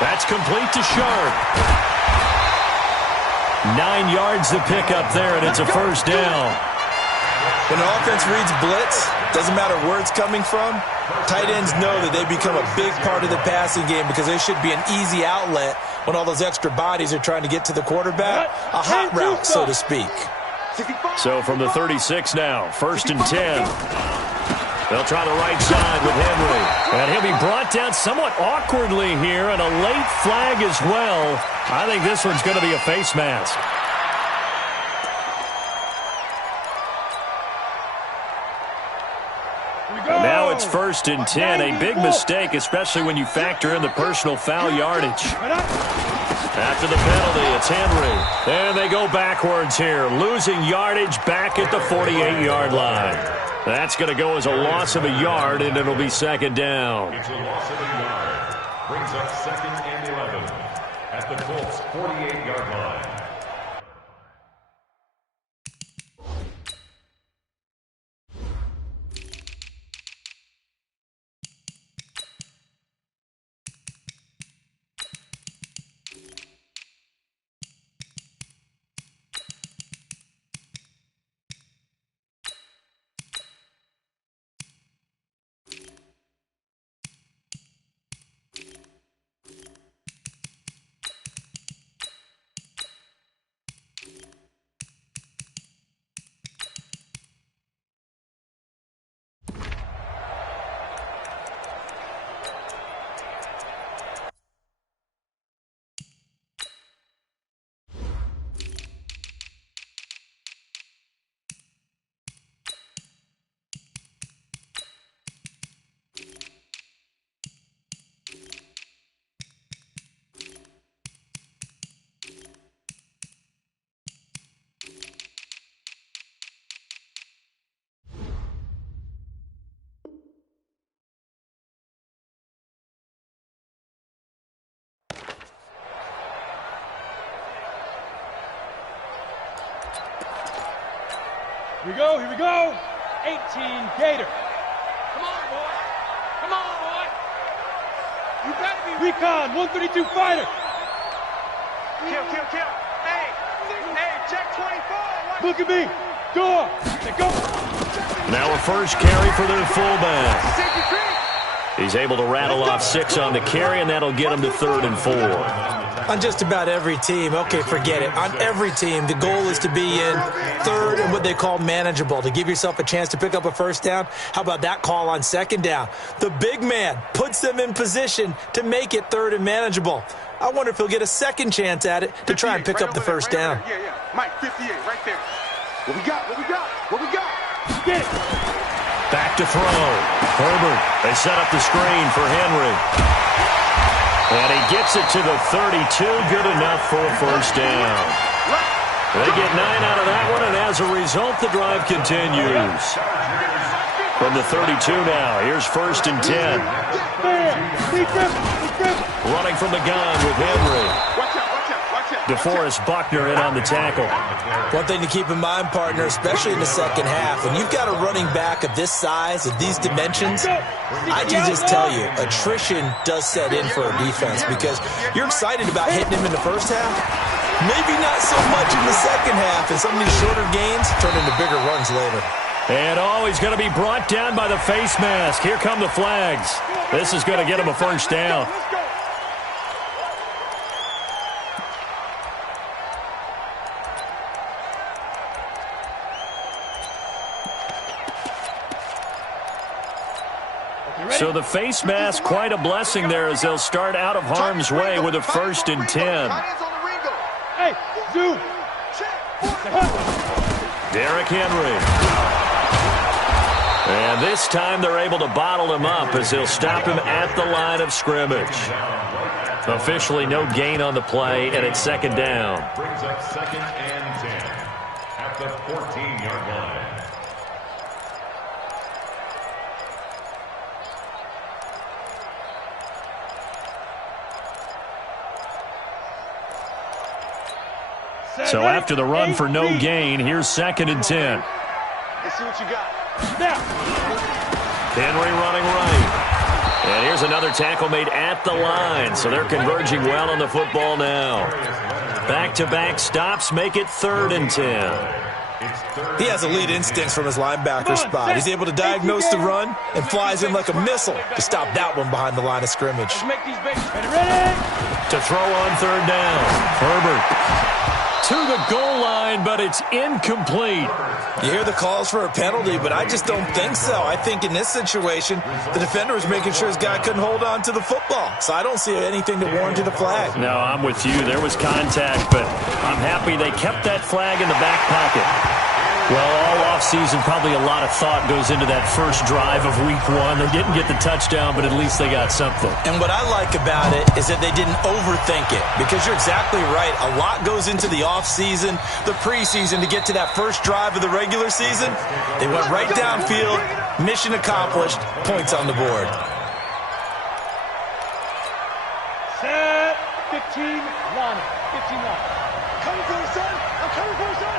That's complete to Sharp. 9 yards to pick up there, and it's a first down. When an offense reads blitz, doesn't matter where it's coming from, tight ends know that they become a big part of the passing game because they should be an easy outlet when all those extra bodies are trying to get to the quarterback. A hot route, so to speak. So from the 36 now, 1st and 10. They'll try the right side with Henry. And he'll be brought down somewhat awkwardly here, and a late flag as well. I think this one's going to be a face mask. And now it's 1st and 10. A big mistake, especially when you factor in the personal foul yardage. After the penalty, it's Henry. And they go backwards here, losing yardage back at the 48-yard line. That's going to go as a loss of a yard, and it'll be 2nd down. It's a loss of a yard. Brings up 2nd and 11 at the Colts' 48-yard line. Here we go. 18 Gator. Come on, boy. Come on, boy. You better be recon, 132 fighter. Kill. Hey, check 24. Look at me. Go. Go. Now a first carry for their fullback. He's able to rattle off 6 on the carry, and that'll get him to 3rd and 4. On just about every team, okay, forget it. On every team, the goal is to be in 3rd and what they call manageable, to give yourself a chance to pick up a first down. How about that call on 2nd down? The big man puts them in position to make it 3rd and manageable. I wonder if he'll get a second chance at it to try and pick up the first down. Yeah. Mike, 58, right there. What we got? Get it. Back to throw. Herbert. They set up the screen for Henry. And he gets it to the 32. Good enough for a first down. They get 9 out of that one, and as a result, the drive continues. From the 32 now, here's 1st and 10. Running from the gun with Henry. Watch out. DeForest Buckner in on the tackle. One thing to keep in mind, partner, especially in the second half, when you've got a running back of this size, of these dimensions, I can just tell you, attrition does set in for a defense because you're excited about hitting him in the first half. Maybe not so much in the second half, and some of these shorter gains turn into bigger runs later. And he's going to be brought down by the face mask. Here come the flags. This is going to get him a first down. So the face mask, quite a blessing there as they'll start out of harm's way with a 1st and 10. Hey, zoom. Derrick Henry. And this time they're able to bottle him up as they'll stop him at the line of scrimmage. Officially no gain on the play, and it's 2nd down. Brings up 2nd and 10 at the 14-yard line. So after the run for no gain, here's 2nd and 10. Let's see what you got. Now. Henry running right. And here's another tackle made at the line. So they're converging well on the football now. Back-to-back stops make it 3rd and 10. He has elite instincts from his linebacker spot. He's able to diagnose the run and flies in like a missile to stop that one behind the line of scrimmage. Make these babies ready. To throw on 3rd down. Herbert to the goal line, but it's incomplete. You hear the calls for a penalty, but I just don't think so. I think in this situation, the defender was making sure his guy couldn't hold on to the football. So I don't see anything to warrant a flag. No, I'm with you. There was contact, but I'm happy they kept that flag in the back pocket. Well, all offseason, probably a lot of thought goes into that first drive of week 1. They didn't get the touchdown, but at least they got something. And what I like about it is that they didn't overthink it, because you're exactly right. A lot goes into the offseason, the preseason, to get to that first drive of the regular season. They went right downfield, mission accomplished, points on the board. Set 15, line. 15 line. Coming for you, son. I'm coming for you, son.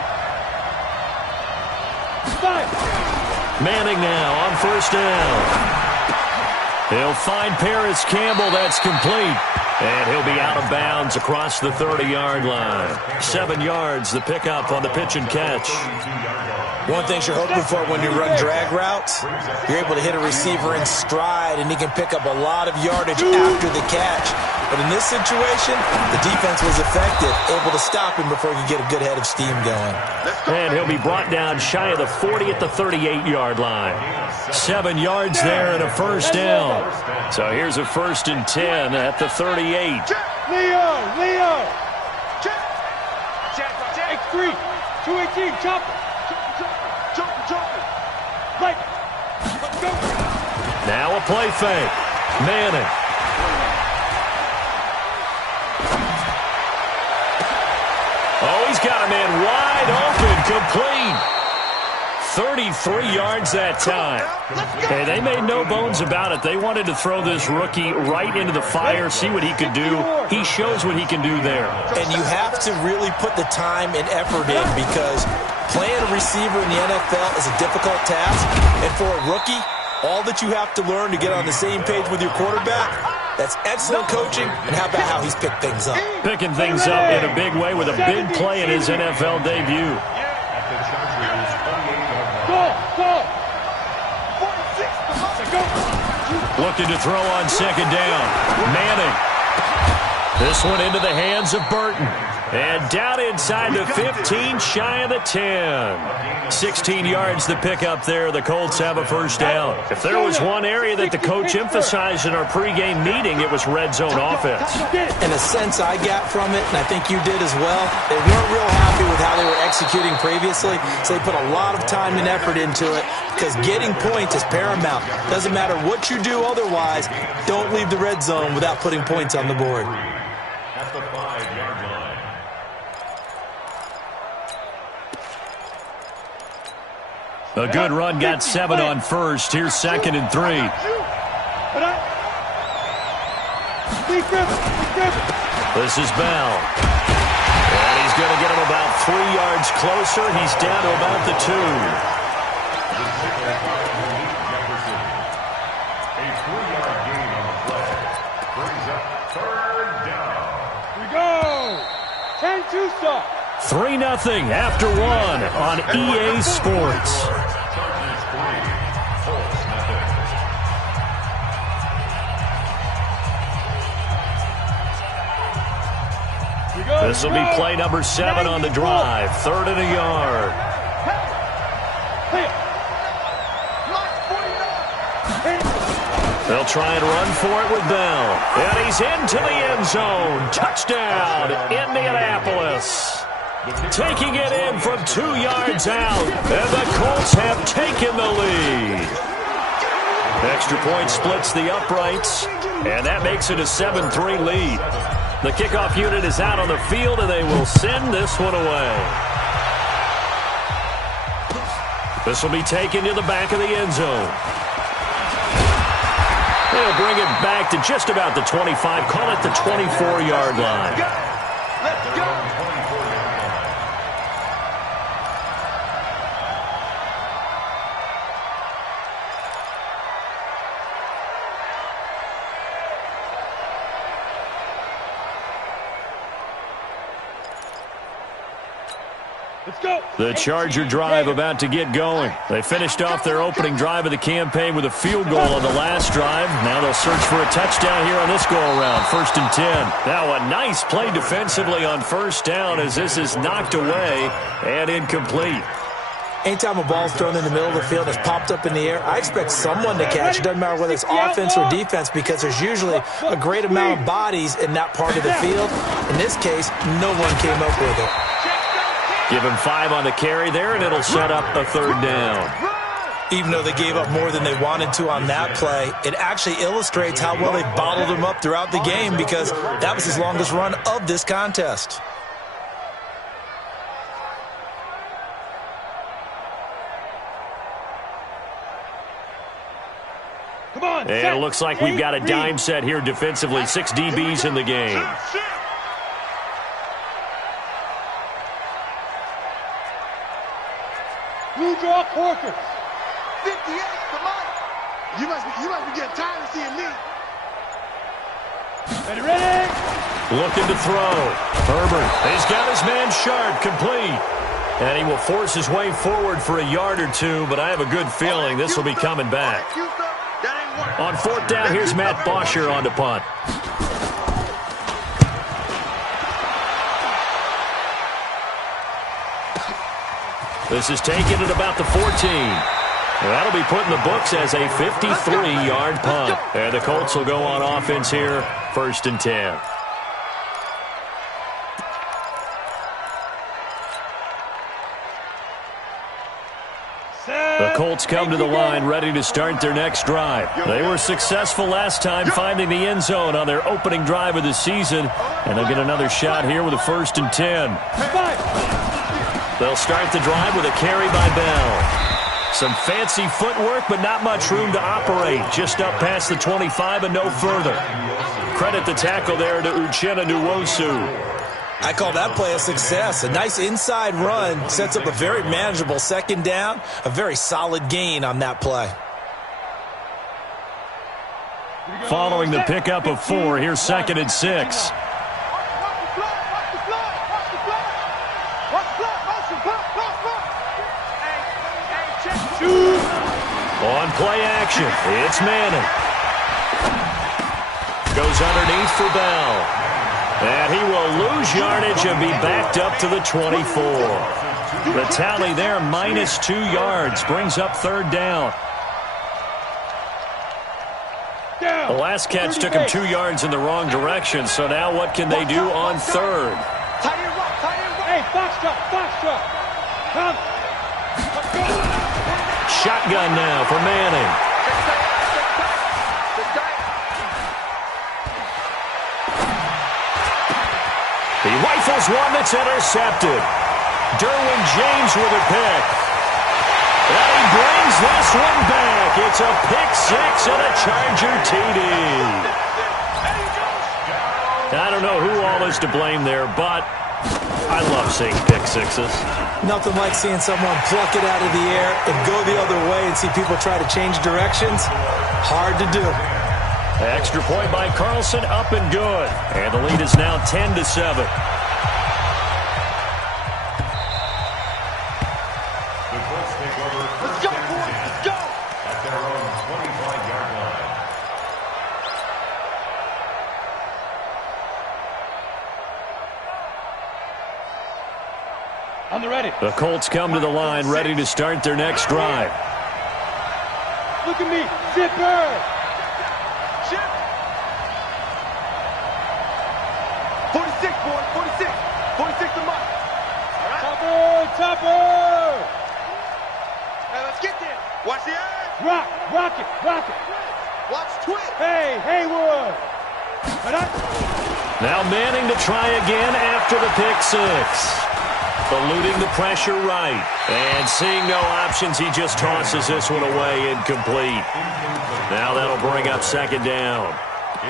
Manning now on 1st down. He'll find Paris Campbell. That's complete. And he'll be out of bounds across the 30-yard line. 7 yards, the pickup on the pitch and catch. One thing you're hoping for when you run drag routes, you're able to hit a receiver in stride, and he can pick up a lot of yardage after the catch. But in this situation, the defense was effective, able to stop him before he could get a good head of steam going. And he'll be brought down shy of the 40 at the 38-yard line. 7 yards there and a 1st down. So here's a 1st and 10 at the 38. Leo! X3, 218, chopper. Right. Let's go. Now a play fake. Manning. Oh, he's got a man wide open, complete. 33 yards that time. Hey, they made no bones about it. They wanted to throw this rookie right into the fire, see what he could do. He shows what he can do there. And you have to really put the time and effort in, because playing a receiver in the NFL is a difficult task. And for a rookie, all that you have to learn to get on the same page with your quarterback, that's excellent coaching. And how about how he's picked things up? Picking things up in a big way with a big play in his NFL debut. Looking to throw on 2nd down. Manning. This one into the hands of Burton. And down inside the 15, shy of the 10. 16 yards the pickup there. The Colts have a 1st down. If there was one area that the coach emphasized in our pregame meeting, it was red zone offense. In a sense I got from it, and I think you did as well, they weren't real happy with how they were executing previously, so they put a lot of time and effort into it, because getting points is paramount. Doesn't matter what you do otherwise, don't leave the red zone without putting points on the board. At the 5-yard line. A good run, got 7 on 1st. Here's 2nd and 3. This is Bell. going to get him about 3 yards closer. He's down to about the 2. A 3-yard gain on the play brings up third down. We go. 10-2 stop. 3-0 after 1 on EA Sports. Chargers 3, Colts nothing. This will be play number 7 on the drive. 3rd and a yard. They'll try and run for it with Bell. And he's into the end zone. Touchdown, Indianapolis. Taking it in from 2 yards out. And the Colts have taken the lead. Extra point splits the uprights. And that makes it a 7-3 lead. The kickoff unit is out on the field, and they will send this one away. This will be taken to the back of the end zone. They'll bring it back to just about the 25, call it the 24-yard line. Let's go. The Charger drive about to get going. They finished off their opening drive of the campaign with a field goal on the last drive. Now they'll search for a touchdown here on this go-around. 1st and 10. Now a nice play defensively on 1st down as this is knocked away and incomplete. Anytime a ball's thrown in the middle of the field, it's popped up in the air, I expect someone to catch. It doesn't matter whether it's offense or defense because there's usually a great amount of bodies in that part of the field. In this case, no one came up with it. Give him 5 on the carry there, and it'll set up a 3rd down. Even though they gave up more than they wanted to on that play, it actually illustrates how well they bottled him up throughout the game because that was his longest run of this contest. Come on. And it looks like we've got a dime set here defensively. 6 DBs in the game. Blue draw Corkers. 58, come on. You must be getting tired of seeing me. Ready? Looking to throw. Herbert. He's got his man Sharp complete. And he will force his way forward for a yard or 2, but I have a good feeling this will be coming back. On 4th down, here's Matt Bosher on to punt. This is taken at about the 14. That'll be put in the books as a 53-yard punt. And the Colts will go on offense here, 1st and 10. The Colts come to the line ready to start their next drive. They were successful last time finding the end zone on their opening drive of the season. And they'll get another shot here with a 1st and 10. They'll start the drive with a carry by Bell. Some fancy footwork, but not much room to operate. Just up past the 25 and no further. Credit the tackle there to Uchenna Nwosu. I call that play a success. A nice inside run sets up a very manageable 2nd down. A very solid gain on that play. Following the pickup of 4, here's 2nd and 6. On play action, it's Manning. Goes underneath for Bell. And he will lose yardage and be backed up to the 24. The tally there, -2 yards, brings up 3rd down. The last catch took him 2 yards in the wrong direction, so now what can they do on 3rd? Hey, box drop. Come. Shotgun now for Manning. He rifles one that's intercepted. Derwin James with a pick. And he brings this one back. It's a pick 6 and a Charger TD. I don't know who all is to blame there, but I love seeing pick sixes. Nothing like seeing someone pluck it out of the air and go the other way and see people try to change directions. Hard to do. Extra point by Carlson, up and good. And the lead is now 10-7. Let's go, boys. Let's go. At their own 25-yard line. On the ready. The Colts come to the line, ready to start their next drive. Look at me. Zipper. Chip. 46, boys. 46. 46 a month. All right. Topper. Hey, let's get there. Watch the eyes. Rock it. Watch twist. Hey, Haywood. Now Manning to try again after the pick six. Eluding the pressure right. And seeing no options, he just tosses this one away incomplete. Now that'll bring up second down.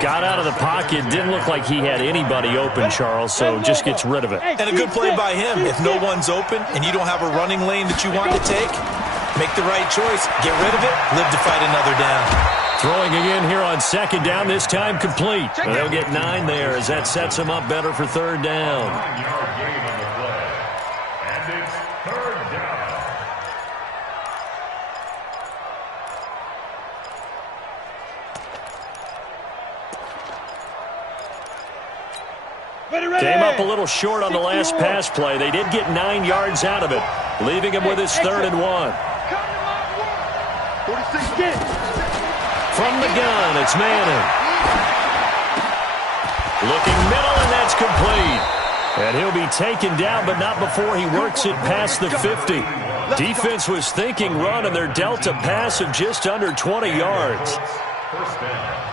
Got out of the pocket. Didn't look like he had anybody open, Charles, so just gets rid of it. And a good play by him. If no one's open and you don't have a running lane that you want to take, make the right choice. Get rid of it. Live to fight another down. Throwing again here on second down, this time complete. And they'll get 9 there as that sets them up better for third down. 9-yard gain on the play. And it's third down. Came up a little short on the last pass play. They did get 9 yards out of it, leaving him with his 3rd and 1. From the gun, it's Manning. Looking middle, and that's complete. And he'll be taken down, but not before he works it past the 50. Defense was thinking run, and they're dealt a pass of just under 20 yards. First down.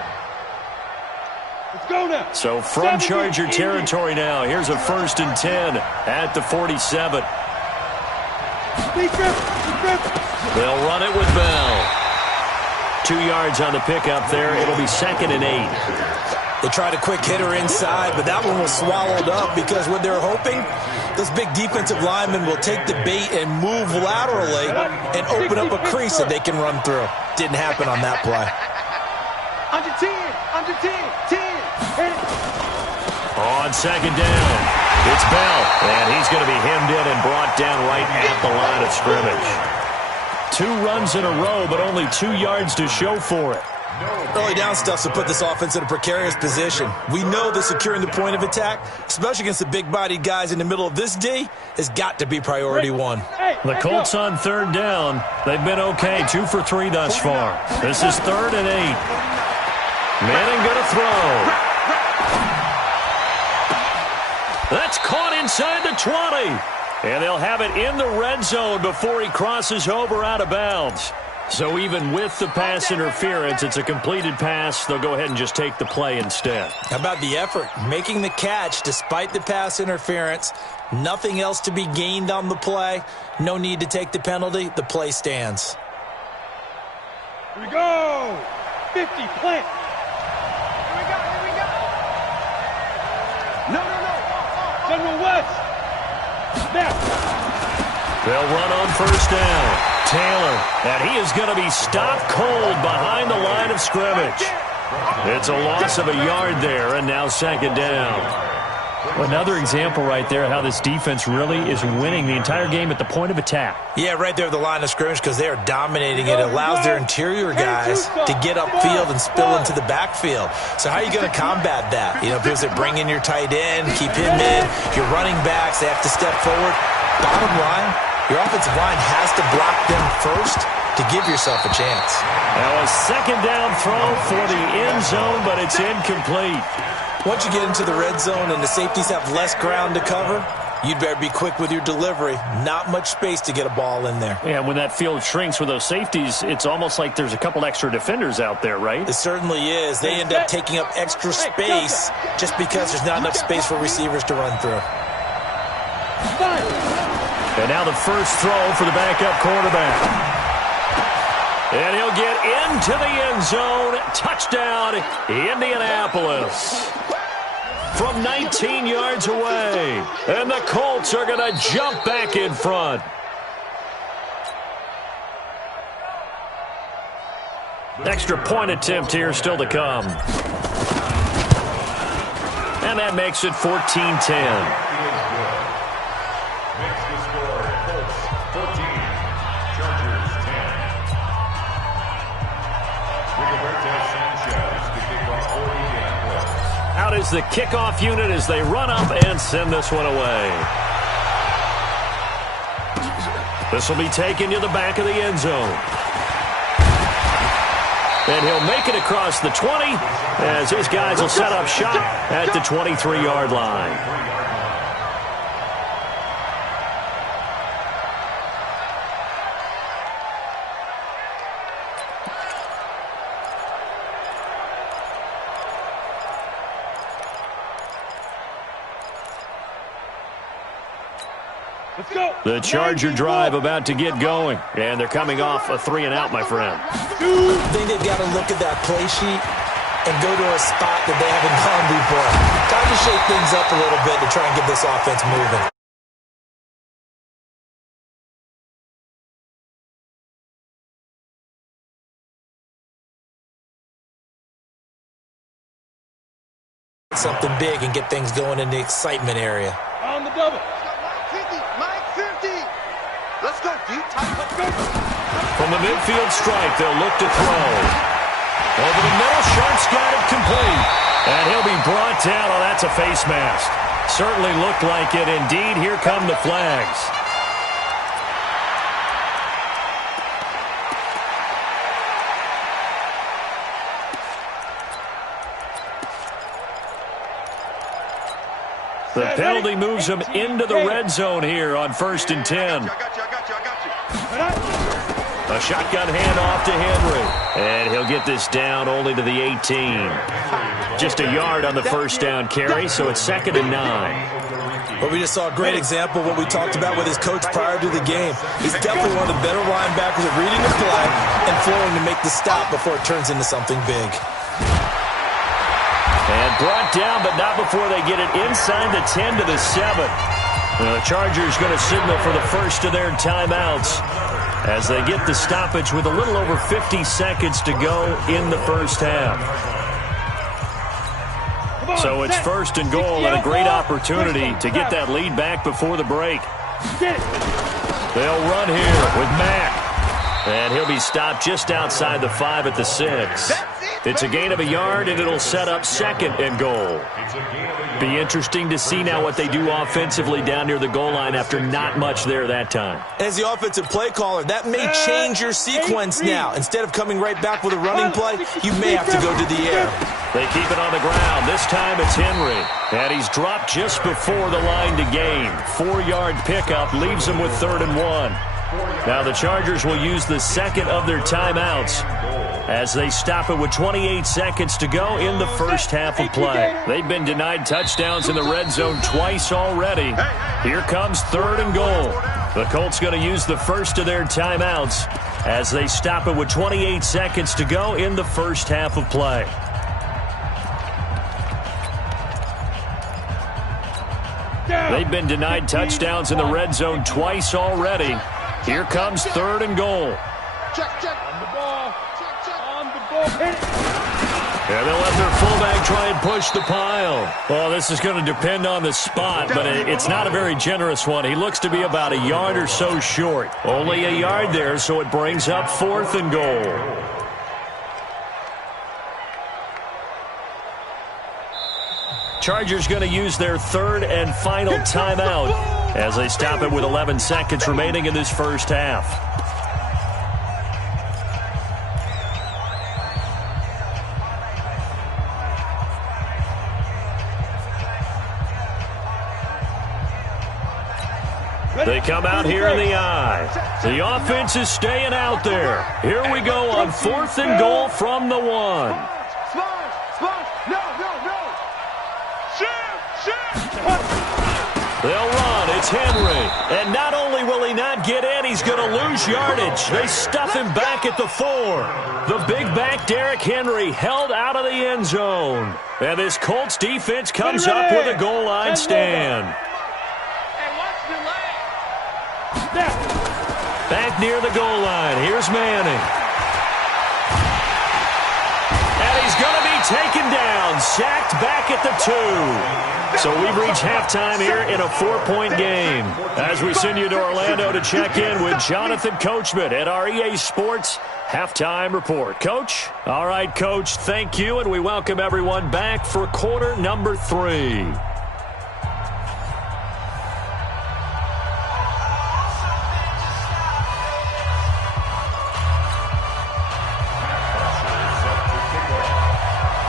So from Charger territory now, here's a 1st and 10 at the 47. They'll run it with Bell. 2 yards on the pickup there. It'll be 2nd and 8. They tried a quick hitter inside, but that one was swallowed up because what they're hoping, those big defensive linemen will take the bait and move laterally and open up a crease that they can run through. Didn't happen on that play. Under 10. On second down, it's Bell, and he's going to be hemmed in and brought down right at the line of scrimmage. 2 runs in a row, but only 2 yards to show for it. Early down stuff to put this offense in a precarious position. We know that securing the point of attack, especially against the big-bodied guys in the middle of this D, has got to be priority 1. The Colts on 3rd down. They've been okay, 2 for 3 thus far. This is 3rd and 8. Manning going to throw. That's caught inside the 20. And they'll have it in the red zone before he crosses over out of bounds. So even with the pass interference, it's a completed pass. They'll go ahead and just take the play instead. How about the effort? Making the catch despite the pass interference. Nothing else to be gained on the play. No need to take the penalty. The play stands. Here we go. 50, plant. Here we go. No. General West. Snap. They'll run on 1st down. Taylor, and he is going to be stopped cold behind the line of scrimmage. It's a loss of a yard there, and now 2nd down. Another example right there how this defense really is winning the entire game at the point of attack. Yeah, right there at the line of scrimmage because they are dominating it. It allows their interior guys to get upfield and spill into the backfield. So how are you going to combat that? You know, because they bring in your tight end, keep him in. Your running backs, they have to step forward. Bottom line, your offensive line has to block them first to give yourself a chance. Now a 2nd down throw for the end zone, but it's incomplete. Once you get into the red zone and the safeties have less ground to cover, you'd better be quick with your delivery. Not much space to get a ball in there. Yeah, when that field shrinks with those safeties, it's almost like there's a couple extra defenders out there, right? It certainly is. They end up taking up extra space just because there's not enough space for receivers to run through. And now the first throw for the backup quarterback. And he'll get into the end zone. Touchdown, Indianapolis. from 19 yards away. And the Colts are going to jump back in front. Extra point attempt here still to come. And that makes it 14-10. Makes the score Colts 14, Chargers 10. Sanchez to kick off for Indianapolis. Out is the kickoff unit as they run up and send this one away. This will be taken to the back of the end zone. And he'll make it across the 20 as his guys will set up shop at the 23-yard line. The Charger drive about to get going, and they're coming off a 3-and-out, my friend. I think they've got to look at that play sheet and go to a spot that they haven't gone before. Time to shake things up a little bit to try and get this offense moving. Something big and get things going in the excitement area. On the double. Let's go, deep tight. Let's go. From the midfield stripe, they'll look to throw. Over the middle, Sharp's got it complete. And he'll be brought down. Oh, that's a face mask. Certainly looked like it. Indeed, here come the flags. The penalty moves him into the red zone here on 1st and 10. A shotgun handoff to Henry. And he'll get this down only to the 18. Just a yard on the first down carry, so it's 2nd and 9. But we just saw a great example of what we talked about with his coach prior to the game. He's definitely one of the better linebackers at reading the play and flowing to make the stop before it turns into something big. And brought down, but not before they get it inside the 10 to the 7. The Chargers going to signal for the first of their timeouts as they get the stoppage with a little over 50 seconds to go in the first half. So it's 1st and goal and a great opportunity to get that lead back before the break. They'll run here with Mack. And he'll be stopped just outside the 5 at the 6. It's a gain of a yard, and it'll set up 2nd and goal. Be interesting to see now what they do offensively down near the goal line after not much there that time. As the offensive play caller, that may change your sequence now. Instead of coming right back with a running play, you may have to go to the air. They keep it on the ground. This time it's Henry. And he's dropped just before the line to gain. 4-yard pickup leaves him with 3rd and 1. Now the Chargers will use the second of their timeouts as they stop it with 28 seconds to go in the first half of play. They've been denied touchdowns in the red zone twice already. Here comes 3rd and goal. The Colts going to use the first of their timeouts as they stop it with 28 seconds to go in the first half of play. They've been denied touchdowns in the red zone twice already. Here comes 3rd and goal. Check. On the ball. On the ball. Hit it. And they'll let their fullback try and push the pile. Well, this is going to depend on the spot, but it's not a very generous one. He looks to be about a yard or so short. Only a yard there, so it brings up 4th and goal. Chargers going to use their 3rd and final timeout as they stop it with 11 seconds remaining in this first half. They come out here in the eye. The offense is staying out there. Here we go on 4th and goal from the 1. They'll run. It's Henry. And not only will he not get in, he's going to lose yardage. They stuff him back at the 4. The big back, Derrick Henry, held out of the end zone. And this Colts defense comes up with a goal line stand. Back near the goal line. Here's Manning. And he's going to be taken down. Sacked back at the 2. So we've reached halftime here in a 4-point game. As we send you to Orlando to check in with Jonathan Coachman at our EA Sports Halftime Report. Coach? All right, Coach, thank you, and we welcome everyone back for quarter number 3.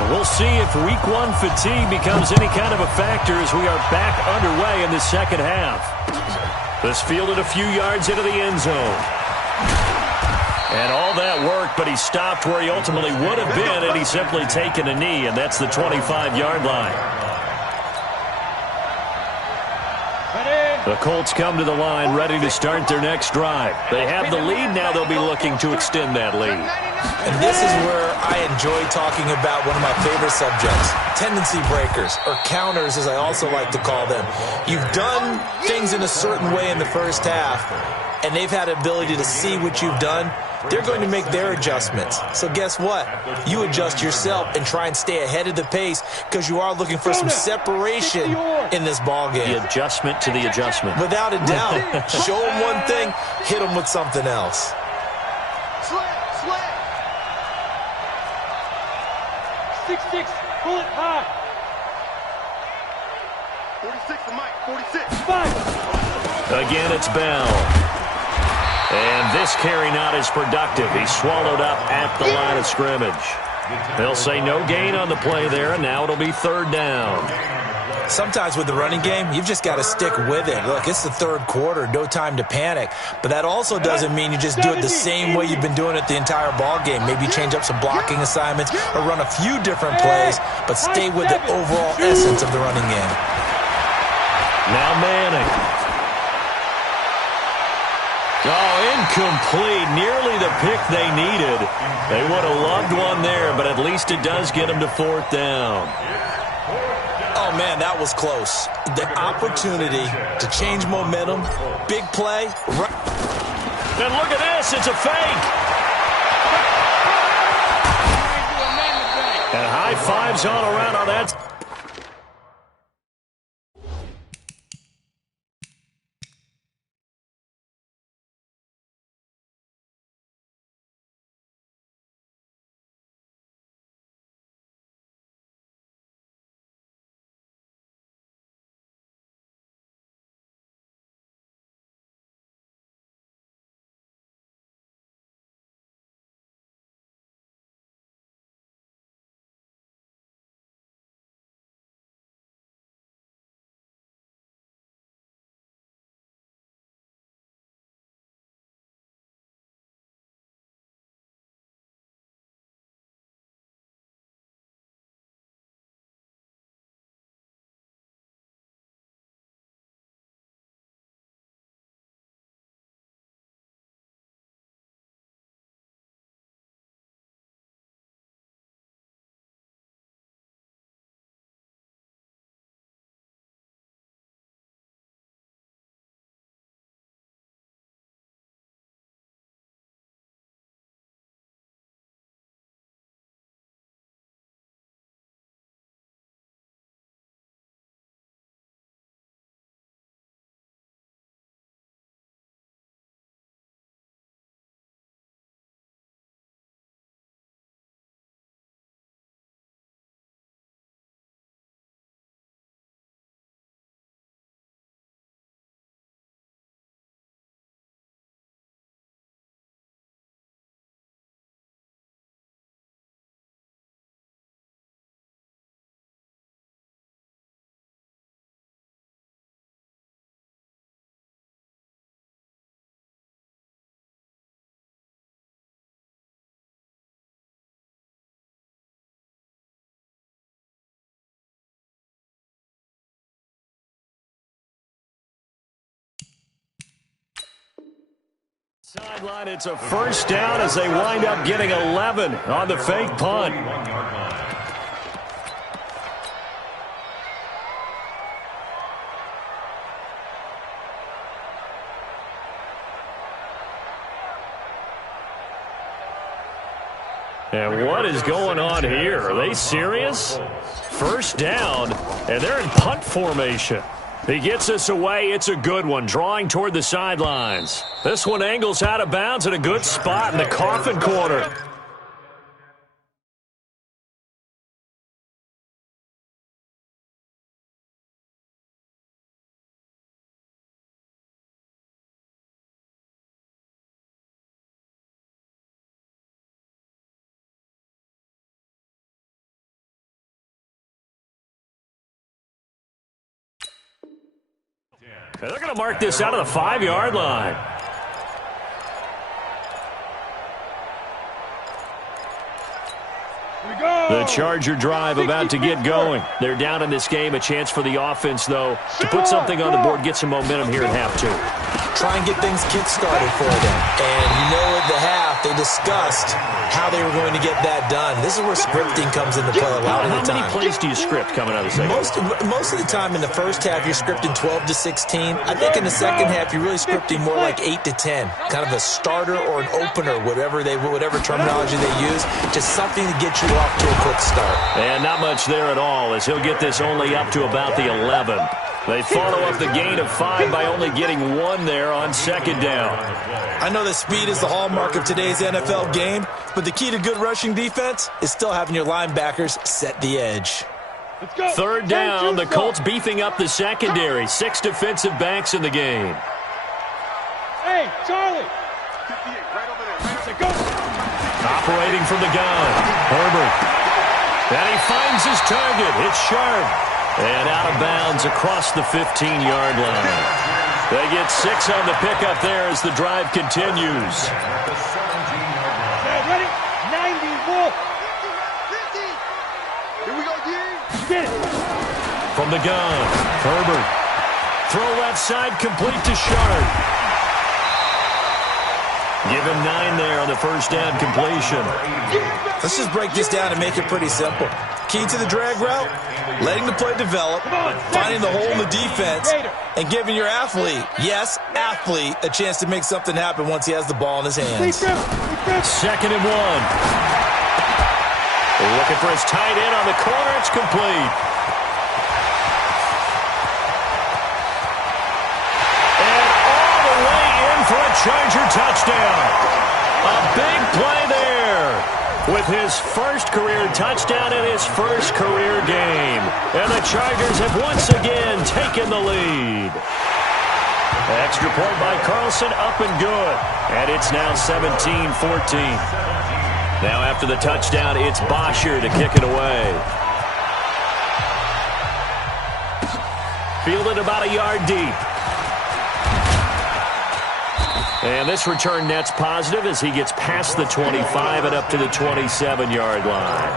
We'll see if week 1 fatigue becomes any kind of a factor as we are back underway in the second half. This fielded a few yards into the end zone. And all that worked, but he stopped where he ultimately would have been had he simply taken a knee, and that's the 25-yard line. The Colts come to the line ready to start their next drive. They have the lead. Now they'll be looking to extend that lead. And this is where I enjoy talking about one of my favorite subjects, tendency breakers, or counters as I also like to call them. You've done things in a certain way in the first half, and they've had the ability to see what you've done. They're going to make their adjustments. So guess what? You adjust yourself and try and stay ahead of the pace because you are looking for some separation in this ball game. The adjustment to the adjustment. Without a doubt. Show them one thing, hit them with something else. Slant. 6-6, pull it high. 46 to Mike, 46. 5. Again, it's Bell. And this carry not as productive. He's swallowed up at the line of scrimmage. They'll say no gain on the play there, and now it'll be 3rd down. Sometimes with the running game, you've just got to stick with it. Look, it's the 3rd quarter, no time to panic. But that also doesn't mean you just do it the same way you've been doing it the entire ball game. Maybe change up some blocking assignments or run a few different plays, but stay with the overall essence of the running game. Now Manning. Oh, incomplete. Nearly the pick they needed. They would have loved one there, but at least it does get them to 4th down. Oh, man, that was close. The opportunity to change momentum, big play. And look at this. It's a fake. And high fives all around on that. Sideline, it's a first down as they wind up getting 11 on the fake punt. And what is going on here? Are they serious? First down, and they're in punt formation. He gets us away. It's a good one, drawing toward the sidelines. This one angles out of bounds at a good spot in the coffin corner. And they're going to mark this out of the 5-yard line. The Charger drive about to get going. They're down in this game. A chance for the offense, though, to put something on the board, get some momentum here at half 2. Try and get things kick-started for them. And you know at the half, they discussed how they were going to get that done. This is where scripting comes into play a lot of the time. How many plays do you script coming out of the second? Most of the time in the first half, you're scripting 12 to 16. I think in the second half, you're really scripting more like 8 to 10. Kind of a starter or an opener, whatever terminology they use. Just something to get you off to a quick start. And not much there at all, as he'll get this only up to about the 11. They follow up the gain of 5 by only getting 1 there on second down. I know that speed is the hallmark of today's NFL game, but the key to good rushing defense is still having your linebackers set the edge. Third down, the Colts beefing up the secondary. 6 defensive backs in the game. Hey, Charlie! 58, right over there. Go! Operating from the gun, Herbert. And he finds his target. It's Sharp. And out of bounds across the 15-yard line. They get 6 on the pickup there as the drive continues. Ready? 90, wolf. 50. Here we go, D. Get it. From the gun, Herbert. Throw left side, complete to Sharp. Give him 9 there on the first down completion. Let's just break this down and make it pretty simple. Key to the drag route, letting the play develop, finding the hole in the defense, and giving your athlete, yes, athlete, a chance to make something happen once he has the ball in his hands. Second and 1. Looking for his tight end on the corner. It's complete. And all the way in for a Charger touchdown. A big play there with his first career touchdown in his first career game. And the Chargers have once again taken the lead. Extra point by Carlson, up and good. And it's now 17-14. Now after the touchdown, it's Bosher to kick it away. Fielded about a yard deep. And this return net's positive as he gets past the 25 and up to the 27-yard line.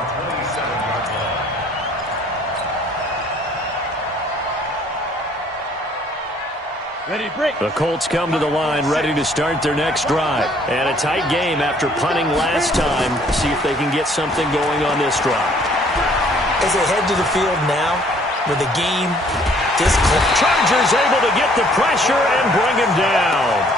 The Colts come to the line ready to start their next drive. And a tight game after punting last time. See if they can get something going on this drive. As they head to the field now with the game this close. Chargers able to get the pressure and bring him down.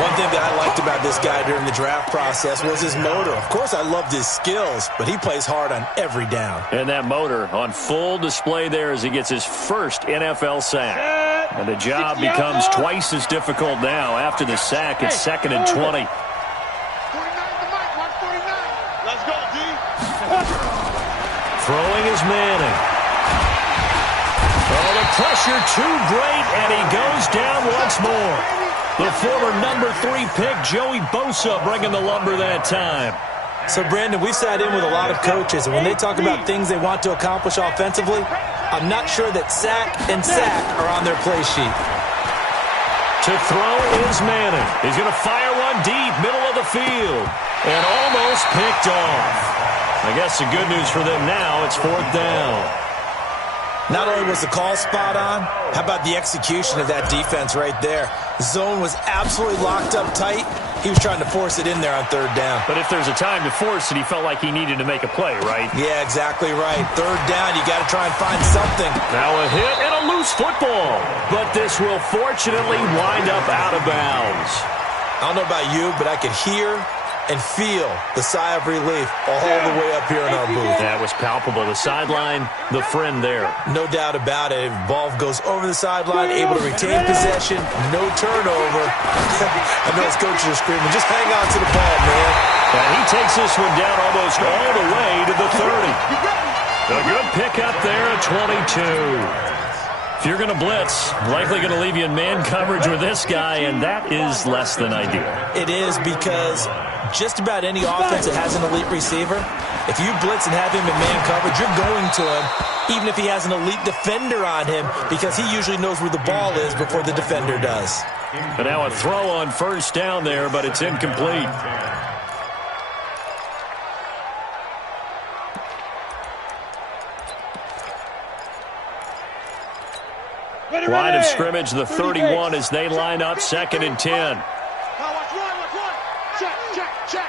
One thing that I liked about this guy during the draft process was his motor. Of course, I loved his skills, but he plays hard on every down. And that motor on full display there as he gets his first NFL sack. And the job becomes twice as difficult now after the sack. It's 2nd and 20. 49 to Mike, 149. Let's go, D. Throwing is Manning. Oh, the pressure too great, and he goes down once more. The former number 3 pick, Joey Bosa, bringing the lumber that time. So, Brandon, we sat in with a lot of coaches, and when they talk about things they want to accomplish offensively, I'm not sure that sack and sack are on their play sheet. To throw is Manning. He's going to fire one deep, middle of the field, and almost picked off. I guess the good news for them now, it's 4th down. Not only was the call spot on, how about the execution of that defense right there? The zone was absolutely locked up tight. He was trying to force it in there on third down. But if there's a time to force it, he felt like he needed to make a play, right? Yeah, exactly right. Third down, you got to try and find something. Now a hit and a loose football. But this will fortunately wind up out of bounds. I don't know about you, but I could hear and feel the sigh of relief all the way up here in our booth. That was palpable. The sideline, the friend there. No doubt about it. Ball goes over the sideline, able to retain possession, no turnover. I know his coaches are screaming, just hang on to the ball, man. And he takes this one down almost all the way to the 30. A good pickup there at 22. If you're going to blitz, likely going to leave you in man coverage with this guy, and that is less than ideal. It is, because just about any offense that has an elite receiver, if you blitz and have him in man coverage, you're going to him, even if he has an elite defender on him, because he usually knows where the ball is before the defender does. But now a throw on first down there, but it's incomplete. Line of scrimmage, the 31 as they line up, 2nd and 10. Check.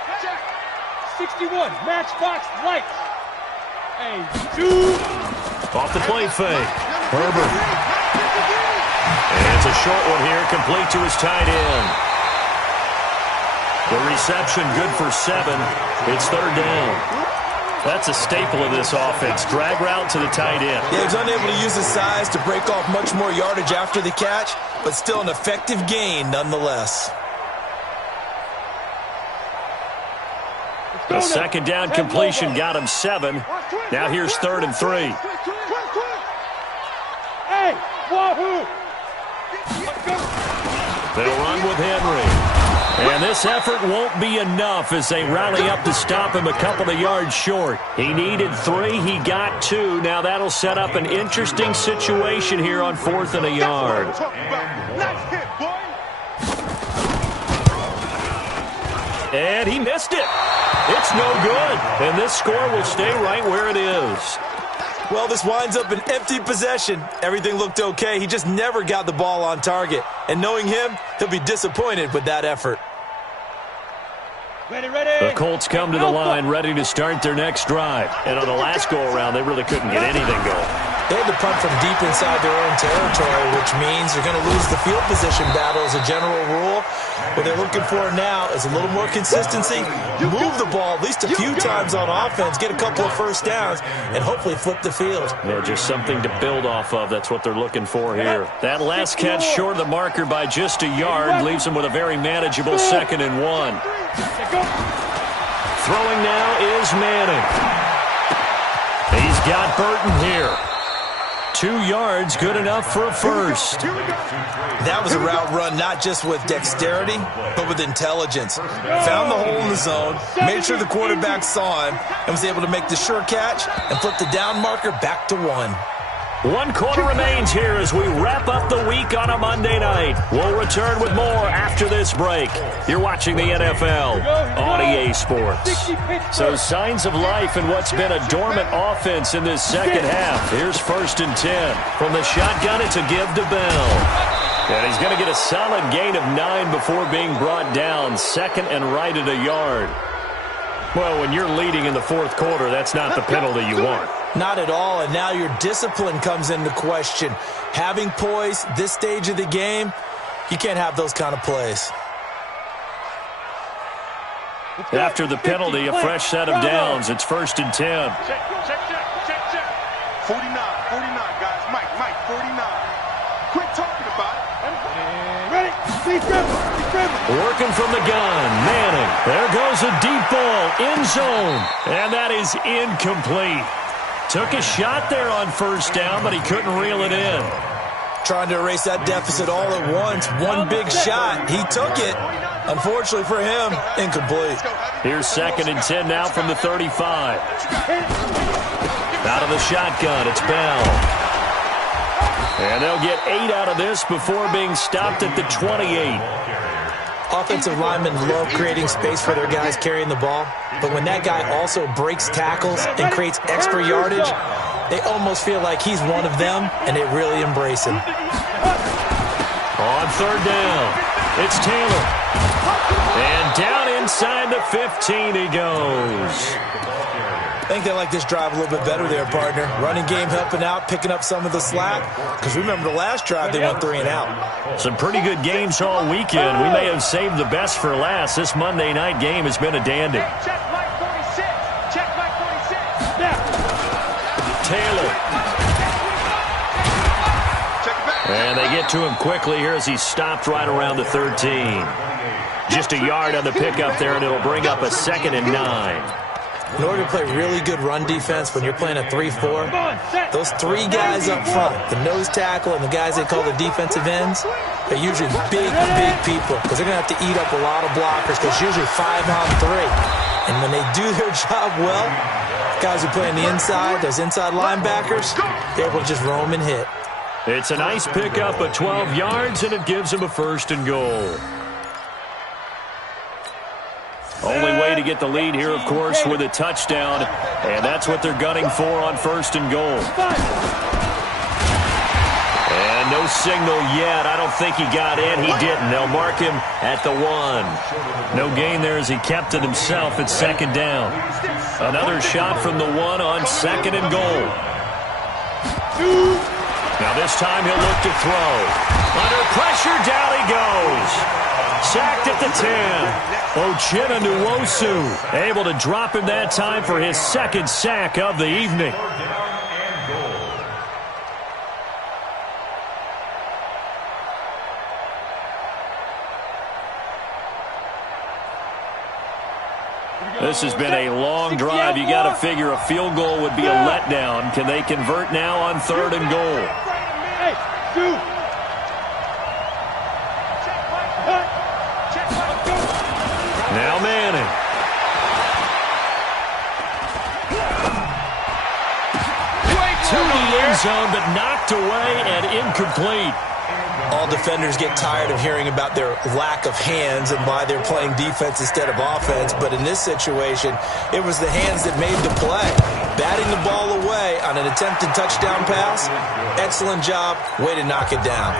61, matchbox lights. Two. Off the play fake. Herbert. And it's a short one here, complete to his tight end. The reception good for 7. It's 3rd down. That's a staple of this offense. Drag route to the tight end. Yeah, he was unable to use his size to break off much more yardage after the catch, but still an effective gain nonetheless. A 2nd down completion got him 7. Now here's 3rd and 3. Hey, wahoo! They'll run with Henry. And this effort won't be enough as they rally up to stop him a couple of yards short. He needed 3. He got 2. Now that'll set up an interesting situation here on 4th and a yard. Nice hit, boy! And he missed it. It's no good. And this score will stay right where it is. Well, this winds up an empty possession. Everything looked okay. He just never got the ball on target. And knowing him, he'll be disappointed with that effort. Ready. The Colts come to the line, ready to start their next drive. And on the last go-around, they really couldn't get anything going. They had to punt from deep inside their own territory, which means they're going to lose the field position battle as a general rule. What they're looking for now is a little more consistency, move the ball at least a few times on offense, get a couple of first downs, and hopefully flip the field. Yeah, just something to build off of. That's what they're looking for here. That last catch short of the marker by just a yard leaves them with a very manageable 2nd and 1. Throwing now is Manning. He's got Burton here. 2 yards, good enough for a first. That was a route run not just with dexterity, but with intelligence. Found the hole in the zone, made sure the quarterback saw him, and was able to make the sure catch and flip the down marker back to 1. 1 quarter remains here as we wrap up the week on a Monday night. We'll return with more after this break. You're watching the NFL on EA Sports. So signs of life in what's been a dormant offense in this second half. Here's 1st and 10. From the shotgun, it's a give to Bell. And he's going to get a solid gain of 9 before being brought down. 2nd and right at a yard. Well, when you're leading in the 4th quarter, that's not the penalty you want. Not at all, and now your discipline comes into question. Having poise this stage of the game, you can't have those kind of plays. After the penalty, a fresh set of downs. It's 1st and 10. Check. 49, guys. Mike, 49. Quit talking about it. Ready? He's dribbling. Working from the gun, Manning. There goes a deep ball, end zone. And that is incomplete. Took a shot there on 1st down, but he couldn't reel it in. Trying to erase that deficit all at once. One big shot. He took it. Unfortunately for him, incomplete. Here's 2nd and 10 now from the 35. Out of the shotgun, it's Bell. And they'll get 8 out of this before being stopped at the 28. Offensive linemen love creating space for their guys carrying the ball, but when that guy also breaks tackles and creates extra yardage, They almost feel like he's one of them, and they really embrace him. On third down, it's Taylor. And down inside the 15 he goes. I think they like this drive a little bit better there, partner. Running game helping out, picking up some of the slack. Because remember the last drive, they went 3 and out. Some pretty good games all weekend. We may have saved the best for last. This Monday night game has been a dandy. Check Mike 46. Check Mike 46. Taylor. And they get to him quickly here as he's stopped right around the 13. Just a yard on the pickup there, and it'll bring up a 2nd and 9. In order to play really good run defense when you're playing a 3-4, those 3 guys up front, the nose tackle and the guys they call the defensive ends, they're usually big people because they're going to have to eat up a lot of blockers because usually 5-on-3. And when they do their job well, guys who play on the inside, those inside linebackers, they're able to just roam and hit. It's a nice pickup of 12 yards, and it gives him a 1st and goal. Only way to get the lead here, of course, with a touchdown, and that's what they're gunning for on 1st and goal. And no signal yet. I don't think he got in. He didn't. They'll mark him at the 1. No gain there as he kept it himself at 2nd down. Another shot from the 1 on 2nd and goal. Now this time he'll look to throw. Under pressure, down he goes. Sacked at the 10. Uchenna Nwosu able to drop him that time for his 2nd sack of the evening. This has been a long drive. You got to figure a field goal would be a letdown. Can they convert now on 3rd and goal? Now Manning. To the end zone, but knocked away and incomplete. All defenders get tired of hearing about their lack of hands and why they're playing defense instead of offense. But in this situation, it was the hands that made the play. Batting the ball away on an attempted touchdown pass, excellent job. Way to knock it down.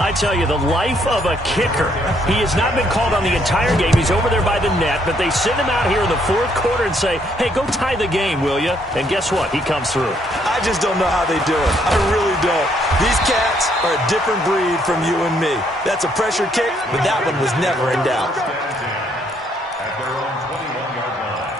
I tell you, the life of a kicker. He has not been called on the entire game. He's over there by the net, but they send him out here in the 4th quarter and say, hey, go tie the game, will you? And guess what? He comes through. I just don't know how they do it. I really don't. These cats are a different breed from you and me. That's a pressure kick, but that one was never in doubt. At their own 21-yard line.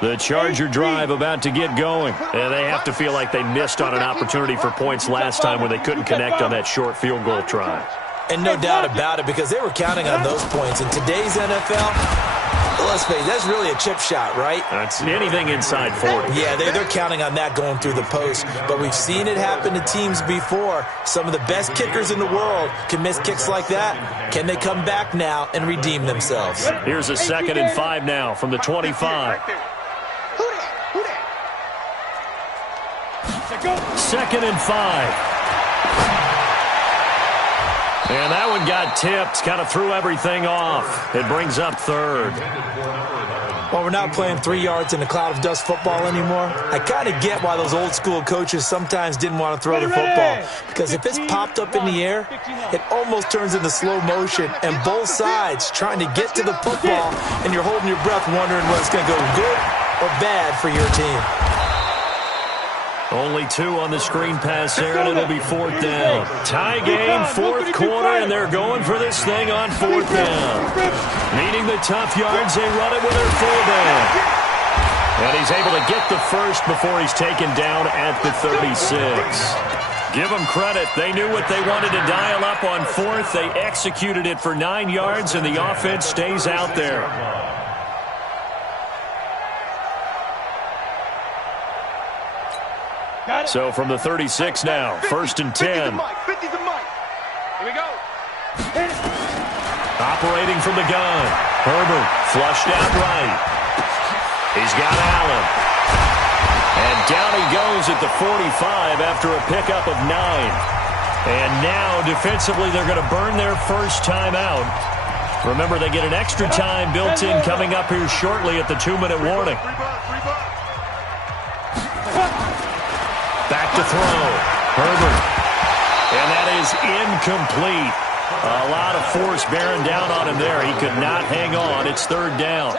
The Charger drive about to get going. And they have to feel like they missed on an opportunity for points last time when they couldn't connect on that short field goal try. And no doubt about it, because they were counting on those points. In today's NFL, let's face it, that's really a chip shot, right? That's anything inside 40. Yeah, they're counting on that going through the post. But we've seen it happen to teams before. Some of the best kickers in the world can miss kicks like that. Can they come back now and redeem themselves? Here's a 2nd and 5 now from the 25. 2nd and 5. And that one got tipped, kind of threw everything off. It brings up 3rd. Well, we're not playing 3 yards in a cloud of dust football anymore. I kind of get why those old school coaches sometimes didn't want to throw the football. Because if it's popped up in the air, it almost turns into slow motion. And both sides trying to get to the football, and you're holding your breath wondering whether it's going to go good or bad for your team. Only 2 on the screen pass there, and it'll be 4th down. Tie game, 4th quarter, and they're going for this thing on 4th down. Needing the tough yards, they run it with their fullback. And he's able to get the first before he's taken down at the 36. Give them credit. They knew what they wanted to dial up on 4th. They executed it for 9 yards, and the offense stays out there. So from the 36 now, 1st and 10. 50's the mic. Here we go. Operating from the gun. Herbert flushed out right. He's got Allen. And down he goes at the 45 after a pickup of 9. And now, defensively, they're going to burn their first timeout. Remember, they get an extra time built in coming up here shortly at the 2-minute warning. Back to throw. Herbert. And that is incomplete. A lot of force bearing down on him there. He could not hang on. It's third down.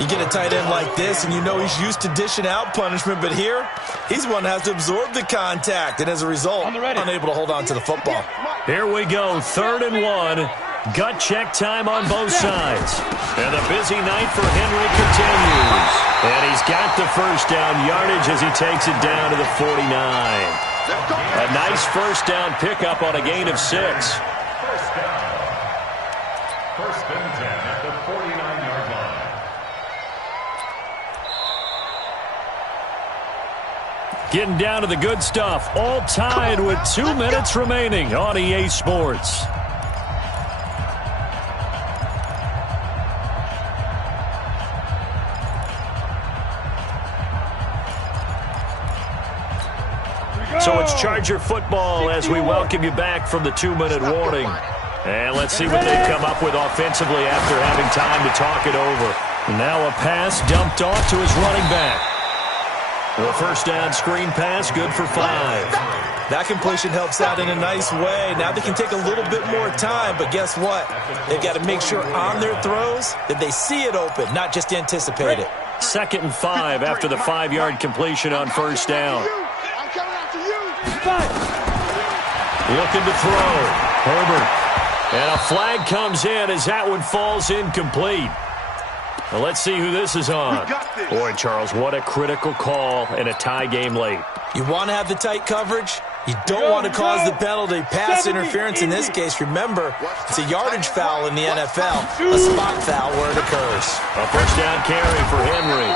You get a tight end like this, and you know he's used to dishing out punishment, but here, he's one that has to absorb the contact, and as a result, unable to hold on to the football. Here we go, 3rd and 1. Gut check time on both sides. And the busy night for Henry continues. And he's got the first down yardage as he takes it down to the 49. A nice first down pickup on a gain of 6. First down. 1st and 10 at the 49-yard line. Getting down to the good stuff. All tied with 2 minutes remaining on EA Sports. So it's Charger football as we welcome you back from the 2-minute warning. And let's see what they've come up with offensively after having time to talk it over. Now a pass dumped off to his running back. The first down screen pass, good for 5. That completion helps out in a nice way. Now they can take a little bit more time, but guess what? They've got to make sure on their throws that they see it open, not just anticipate it. 2nd and 5 after the 5-yard completion on first down. Looking to throw. Herbert. And a flag comes in as that one falls incomplete. Well, let's see who this is on. Boy, Charles, what a critical call in a tie game late. You want to have the tight coverage. You don't want to cause the penalty. Pass interference in this case, remember, it's a yardage foul in the NFL, a spot foul where it occurs. A first down carry for Henry.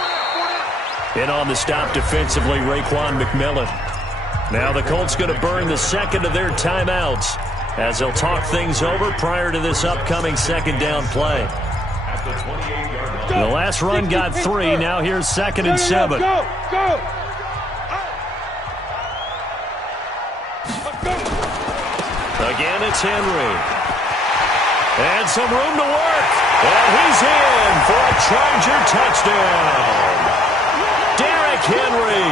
In on the stop defensively, Raekwon McMillan. Now the Colts going to burn the second of their timeouts as they'll talk things over prior to this upcoming 2nd down play. The last run got 3. Now here's 2nd and 7. Go! Again, it's Henry. And some room to work. And he's in for a Charger touchdown. Derrick Henry,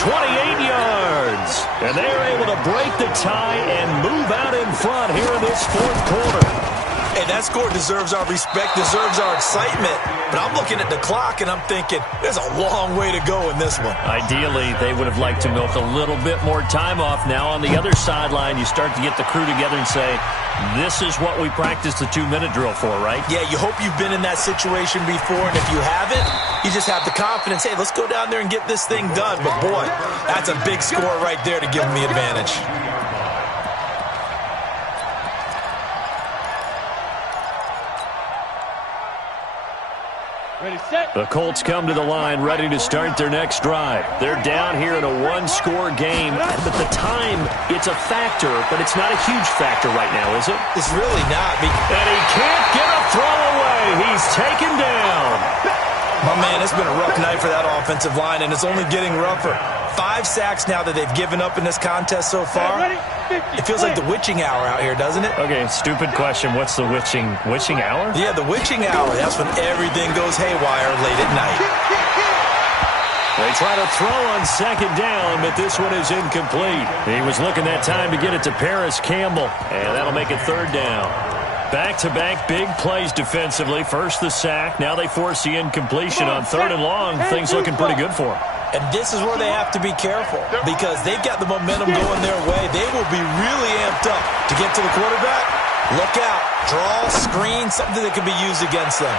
28 yards. And they are able to break the tie and move out in front here in this 4th quarter. Hey, that score deserves our respect, deserves our excitement. But I'm looking at the clock, and I'm thinking, there's a long way to go in this one. Ideally, they would have liked to milk a little bit more time off. Now on the other sideline, you start to get the crew together and say, this is what we practiced the 2-minute drill for, right? Yeah, you hope you've been in that situation before, and if you haven't, you just have the confidence, hey, let's go down there and get this thing done. But, boy, that's a big score right there to give them the advantage. The Colts come to the line ready to start their next drive. They're down here in a 1-score game, but the time, it's a factor, but it's not a huge factor right now, is it? It's really not. And he can't get a throw away. He's taken down. My man, it's been a rough night for that offensive line, and it's only getting rougher. 5 sacks now that they've given up in this contest so far. It feels like the witching hour out here, doesn't it? Okay, stupid question. What's the witching hour? Yeah, the witching hour. That's when everything goes haywire late at night. They try to throw on 2nd down, but this one is incomplete. He was looking that time to get it to Paris Campbell, and that'll make it 3rd down. Back-to-back big plays defensively. First the sack. Now they force the incompletion on 3rd and long. Things looking pretty good for them. And this is where they have to be careful because they've got the momentum going their way. They will be really amped up to get to the quarterback. Look out. Draw, screen, something that can be used against them.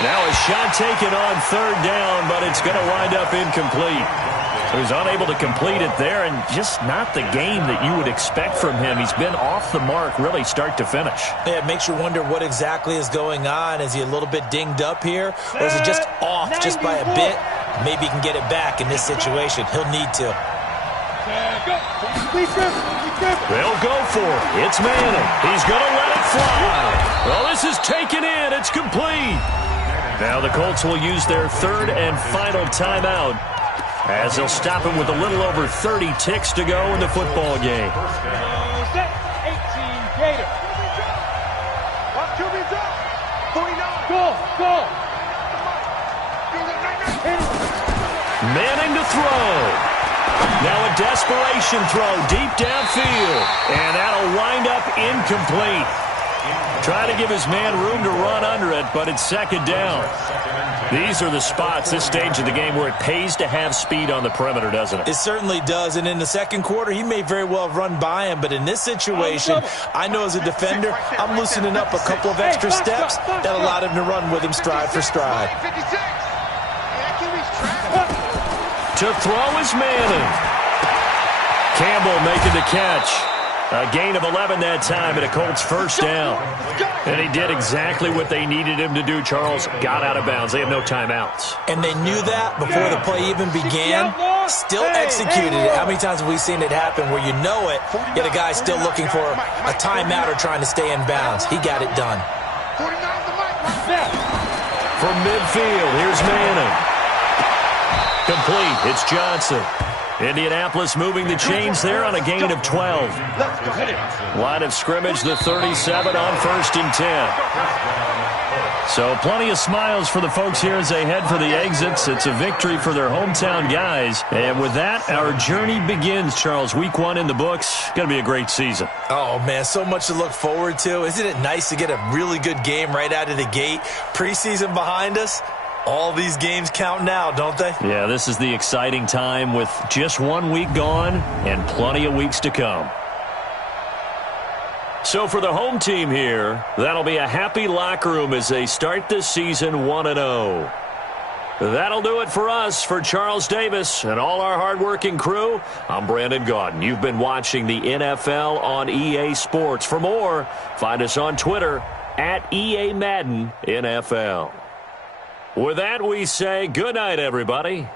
Now a shot taken on 3rd down, but it's going to wind up incomplete. So he's unable to complete it there, and just not the game that you would expect from him. He's been off the mark really start to finish. Yeah, it makes you wonder what exactly is going on. Is he a little bit dinged up here, or is he just off just by a bit? Maybe he can get it back in this situation. He'll need to. They'll go for it. It's Manning. He's going to let it fly. Well, this is taken in. It's complete. Now the Colts will use their 3rd and final timeout. as they'll stop him with a little over 30 ticks to go in the football game. 18 Gator. Watch QB's up. 49. Go. Manning to throw. Now a desperation throw deep downfield, and that'll wind up incomplete. Trying to give his man room to run under it, but it's second down. These are the spots, this stage of the game, where it pays to have speed on the perimeter, doesn't it? It certainly does, and in the second quarter, he may very well have run by him, but in this situation, I know as a defender, I'm loosening up a couple of extra steps that allowed him to run with him stride for stride. To throw is Manning. Campbell making the catch. A gain of 11 that time, and a Colts first down. And he did exactly what they needed him to do, Charles. Got out of bounds. They have no timeouts. And they knew that before the play even began. Still executed it. How many times have we seen it happen where you know it, yet a guy's still looking for a timeout or trying to stay in bounds? He got it done. From midfield, here's Manning. Complete. It's Johnson. Indianapolis moving the chains there on a gain of 12. Line of scrimmage, the 37 on 1st and 10. So plenty of smiles for the folks here as they head for the exits. It's a victory for their hometown guys. And with that, our journey begins, Charles. Week 1 in the books. Going to be a great season. Oh, man, so much to look forward to. Isn't it nice to get a really good game right out of the gate? Preseason behind us. All these games count now, don't they? Yeah, this is the exciting time with just 1 week gone and plenty of weeks to come. So for the home team here, that'll be a happy locker room as they start this season 1-0. That'll do it for us. For Charles Davis and all our hardworking crew, I'm Brandon Gaudin. You've been watching the NFL on EA Sports. For more, find us on Twitter at EA Madden NFL. With that, we say good night, everybody.